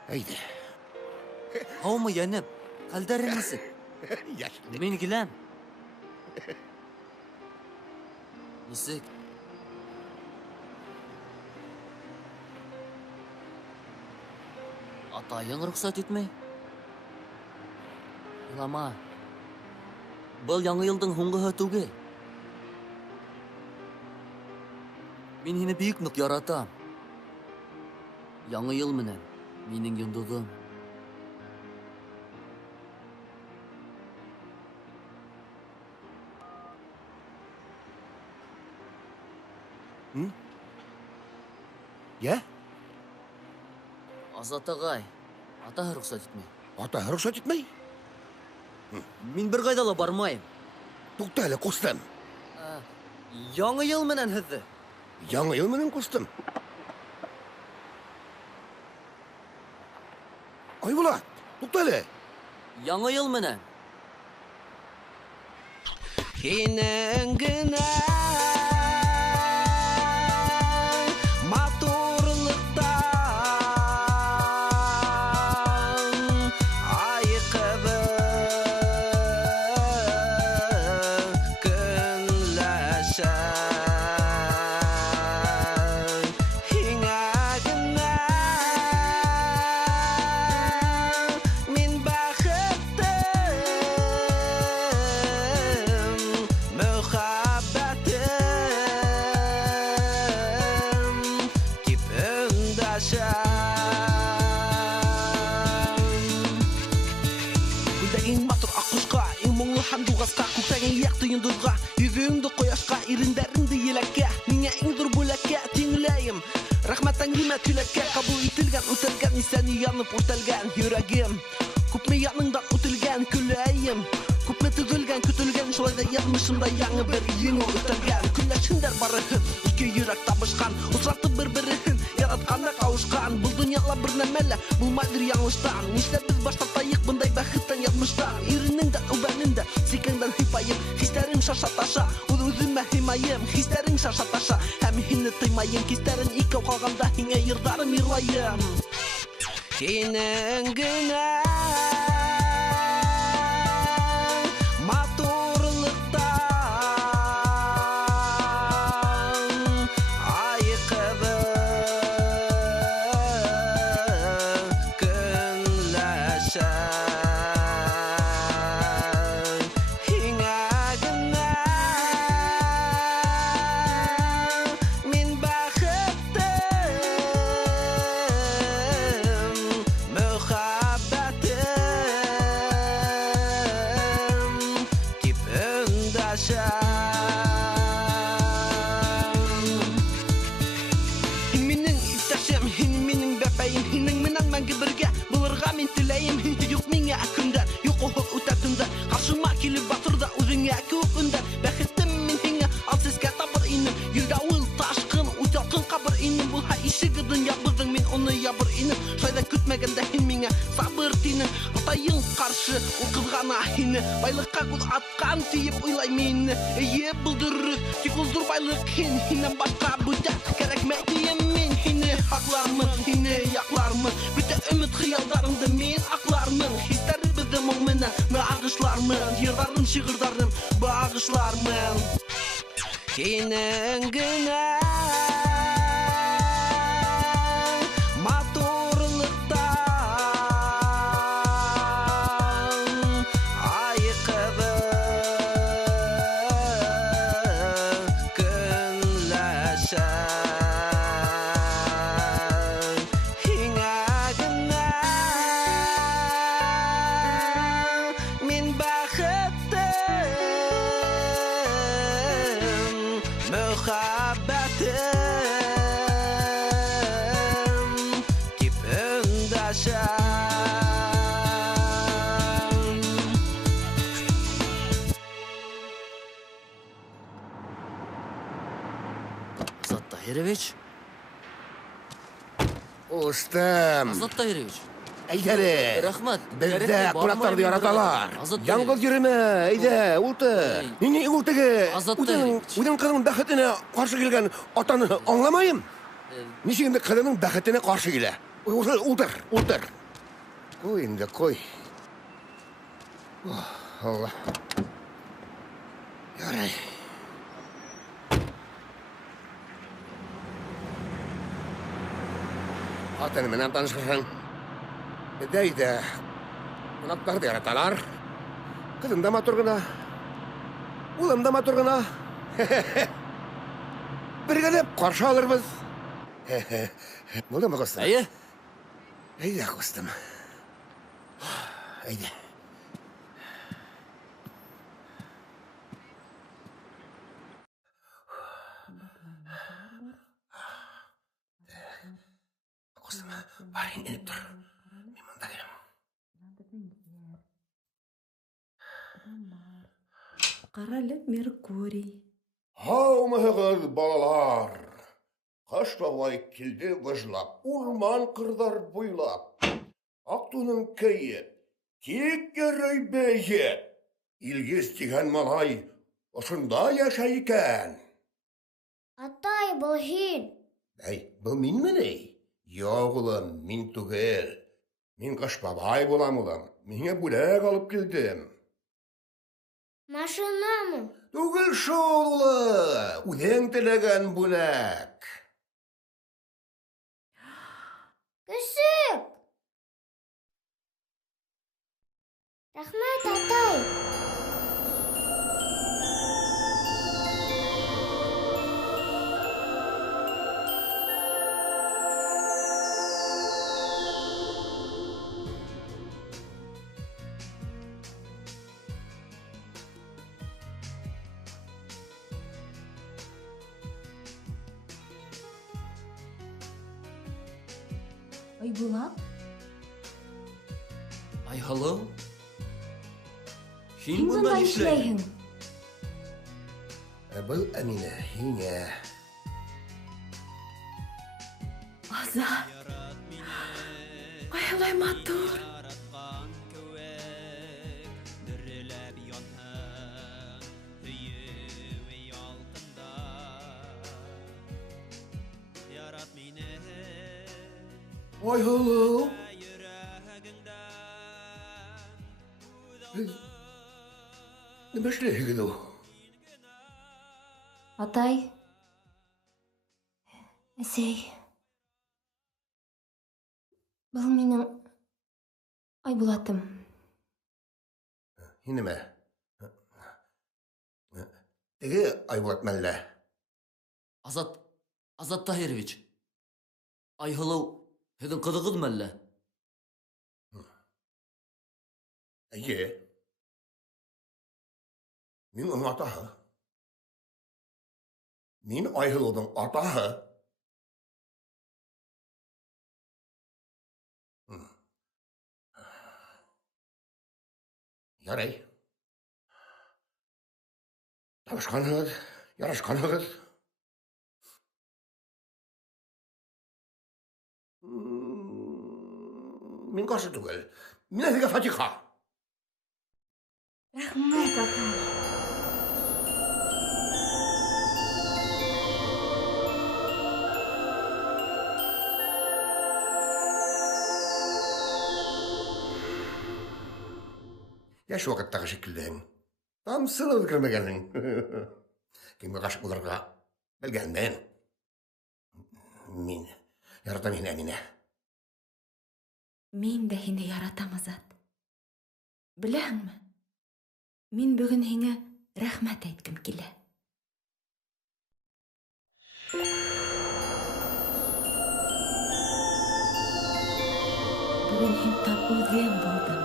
Әйҙә. Һаумы, йәнем. Хәлдәрең нисек? Мин киләм. Нисек? Атайың рөхсәт итмәй? Илама. Был яңы йылдың һуңғыһы түгел. Мин һине бик ныҡ яратам. Яңы йыл менән минең йондоҙом. Йә? Азат ағай, атаһы рөхсәт итмәй. Атаһы рөхсәт итмәй? Мин бер ҡайҙа ла бармайым. Туҡта әле, ҡустым. Яңы йыл менән һеҙҙе. Яңы йыл менән, ҡустым. Айбулат, туҡта әле. Яңы йыл менән. Һинең генә йондоҙға, йөҙөңдө ҡояшҡа, ирендәреңде еләккә, миңә иң ҙур бүләккә тиңләйем. Рәхмәтең нимә түләккә, ҡабул ителгән, үтелгән, исән янып үртәлгән йөрәгем. Күпме яныңдан үтелгән көләйем. Күпме түгелгән, көтөлгән, шулай да яҙмышымда яңы бер еңеү үтәлгән. Көнләшһендәр барыһын, ике йөрәк табышҡан, осратып бер-береһен, яратҡанда ҡауышҡан. Был донъяла бер нәмә лә булмайҙыр яңылыштан. Нишләп беҙ баштартайыҡ бындай бәхеттән яҙмыштан? Иренеңдән, үбәнеңдә, сикәңдән һыйпайым, хистәрең шаша-таша, үҙ-үҙемә һыймайым, хистәрең шаша-таша, һәм һине тыймайым, хистәрен икәү ҡалғанда һиңә йырҙарым йырлайым. Һинең генә min bättre теләйем һинең менән мәңге бергә булырга мин теләйем юк миңа көндәр юк ул үтә төндәр каршыма килеп батырда үзеңә күп өндәр бәхетем мин һиңа ал сезгә табыр инем йөрдә ул ташкын уталкын кабыр инем булһа ишеге дөнья быздың мин уны ябыр инем шайда көтмәгәндә һин миңа сабыр тинең атайың каршы ул кызгана һине байлыкка күз аткан тиеп уйлай мине эйе булдырыр тик ул зур байлык һиннән башка бүтә кәрәкмәй дием мин һине хаклармын һине яклармын бүтә өмет хыялдарыңды мин аклармын хисләребезне моң менән нагышлармын йырларым шигырьләрем багышлармын һинең генә Tahирович? Устам. Азат Tahирович. Әйдәле. Рәхмәт. Бездә кунакларны яраталар. Яңгыз йөрмә, әйдә, утыр. Мине утыгы. Үзең кызның бәхетенә каршы килгән атаны аңламаем. Ничек инде кызның бәхетенә каршы килә? Утыр. Куй инде, куй. Алла. Ярай. Атаны менән танышырсың. Әйдә. Кунакларны яраталар. Кызым да матур гына. Улым да матур гына. Бергәләп каршы алырбыз. Булдымы, кустым? Әйдә, кустым. Әйдә. Кустым, барин инеп тор. Мин монда келем. Карале Меркурий. Һаумыгыз, балалар. Кыш бабай килде выжлап, урман кырдар буйлап. Актуның көйе, тик йөрөй бәйе. Илгиз дигән малай, ошында яшәй икән. Атай, был һин. Әй, был минме ни? Юк, улым, мин түгел. Мин Кыш бабай булам, улым. Миңа бүләк алып килдем. Машинамы? Түгел шул, улым. Үҙең теләгән бүләк. Көсөк! Рәхмәт, атай! Айбулат? Айһылыу? Һин монда эшләйһең? Был Әминә, һиңә. Азат. Кайлай матур. Айһылыу. Нема эшләйһең ул? Атай. Әсәй. Был минең Айбулатым. Һинеме? Теге Айбулат мәллә. Азат Tahирович. Айһылыу, һеҙҙең ҡыҙығыҙмы әллә? Әйе. Мин уның атаһы. Мин Айһылыуҙың атаһы. Ярай. Табышқанығыз, ярашқанығыз. Мен қарсы түгел. Мен әзіге Фатиха. Рахмет, ата. Яш вақыттағы шекілдің. Там сылы кірмегенің. Кемге қашық оларға білгенмен. Мен яратам ені әміне. Мен дә һине яратам, Азат. Беләһеңме? Мин бүген һиңә рәхмәт әйткем килә. Бүген һин тап үҙем булдың.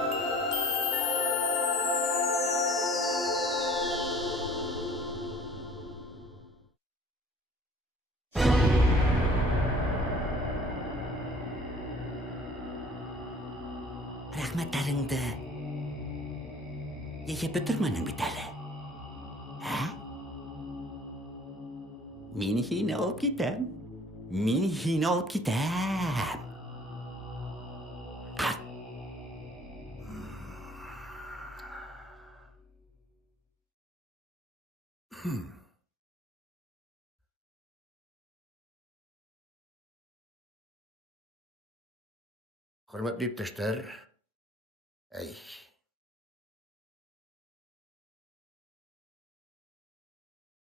Рәхмәтләреңде йыйып бөтөрмәнең бит әле. Мин һине алып китәм. Мин һине алып китәм. Хөрмәтле иптәшләр, әй.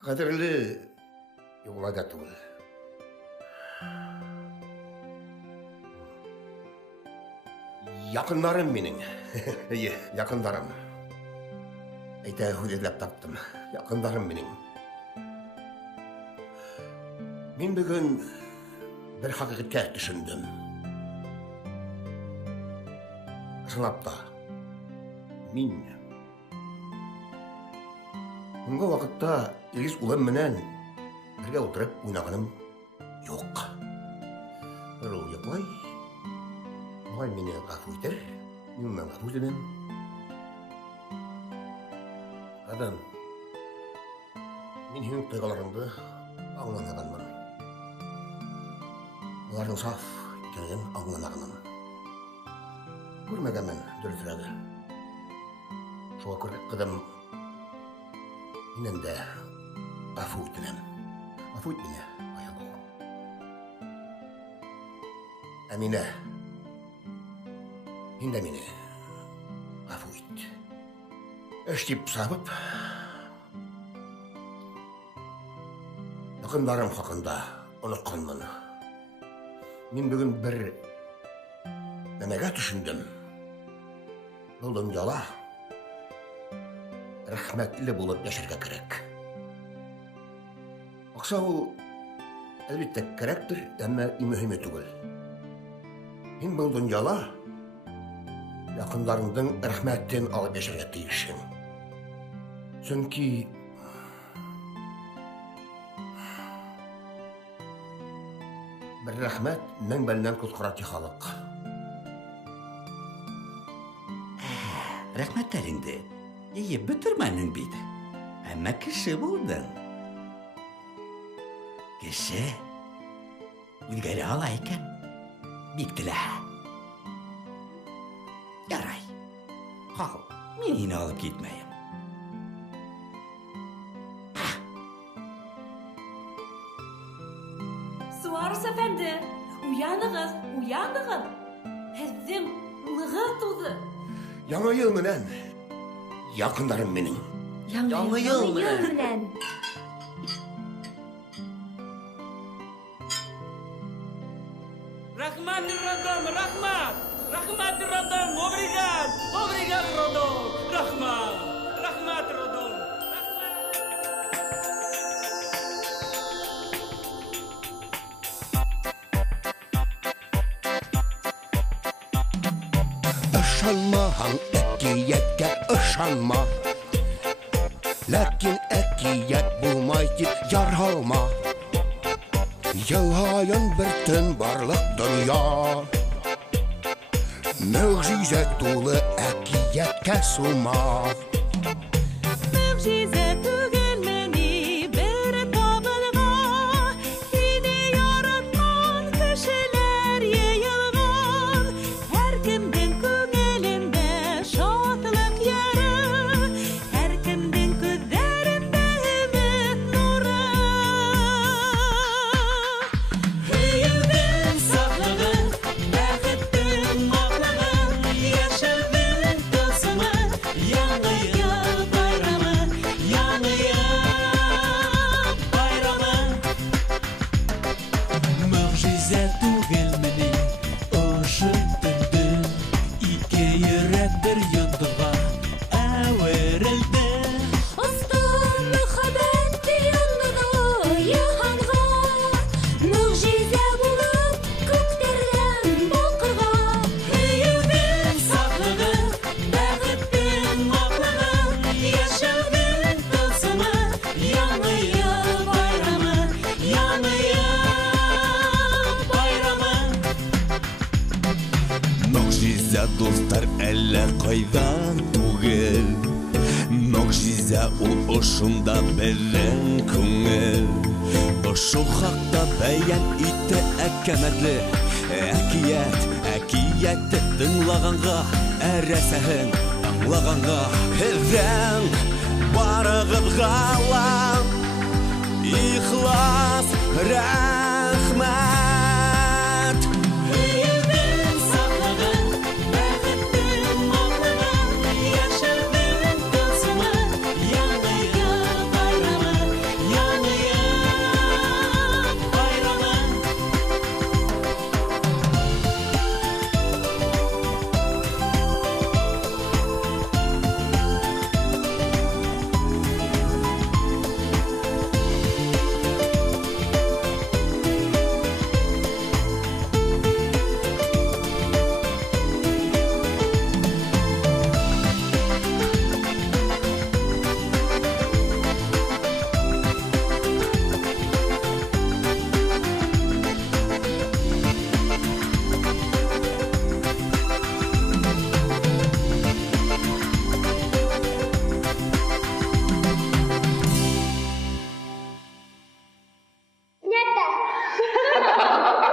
Қадірлі юлада түгіл. Якындарым менің. Якындарым. Әйтә хүлетләп таптым. Якындарым менің. Мен бүгін бір хақиқатқа түсіндім. Сынапта. Мин. Бұнға вақытта Илгиз улым менән бірге отырып уйнағаным юк. Бір ул яклай. Маған мені ғафу итер. Мин унан ғафу итәм. Адам. Мин һинең тойғаларыңды аңламаганмын. Уларның саф икәнлеген аңламаганым. Күрмәгәнмен дөресрәге. Шуңа күрә кыдым минем дә ғафу итәм. Ғафу ит мине, аялы. Әминә. Һин дә мине ғафу ит. Эш дип сабып, якындарым хакында онытканмын. Мин бүген бер нәмәгә төшендем. Бұл дөньяла рәхмәтле булып яшәргә кирәк. Акча ул әлбәттә кирәктер, әмма мөһиме түгел. Һин бұл дөньяла якындарыңдың рәхмәтен алып яшәргә тиешсең. Чөнки бер рәхмәт мең бәлнән коткара халык. Рәхмәтләреңде йыйып бөтөрмәнең бит. Әмма кеше булдың. Кеше үзгәрә ала икән. Бик теләһә. Ярай. Кал, мин һине алып китмәйем. Суарыс әфәнде, уяныгыз, уяныгыз. Һеҙҙең улығыҙ туҙы. Яңа ел менән якындарым минең. Яңа ел менән. Рахмат, Родом, рахмат! Рахмат, Родом! Обригад! Обригад, Родом! Рахмат! Рахмат, Родом! Ышанмаһаң әкияткә ышанма. Ләкин әкият булмай дип яралма. Елһайын бер төн барлык дөнья. Мөгъҗизә тулы әкият jätkä sumaa. Mucjize tügelmeni bir tabılğa, seni yaratman kişiler yayılgan. Her kimden köngülünde şadlık yarı, her kimden gözlerinde ümit nuru. Hüyüdün saflığın, bäxitdin maklığın, yaşadın tılsımı, yanıya bayramı, yanıya bayramı. Mucize tügelmeni ошы түндүн ике йөрәк бер йондыга әверелде. Ыстын мөхәббәт яндыгы яһанга, мөгъҗизә булып күктәрдән балкырга. Һөйүдең саклыгы, бәхеттең маклыгы, яшәүдең тылсымы, яңыя байрамы, яңыя байрамы. Mucize dostlar elle kaydan tugel. Mucize ul oşunda beren küngel. Oşu hakta beyan ite ekemetli. Ekiyet dınlağanğa eresehin anlağanğa. Herden barıgıp galan. İhlas rahmet. Һөйүдең саклыгы, бәхеттең маклыгы, яшәүдең тылсымы, яңыя байрамы, яңыя байрамы. Снято!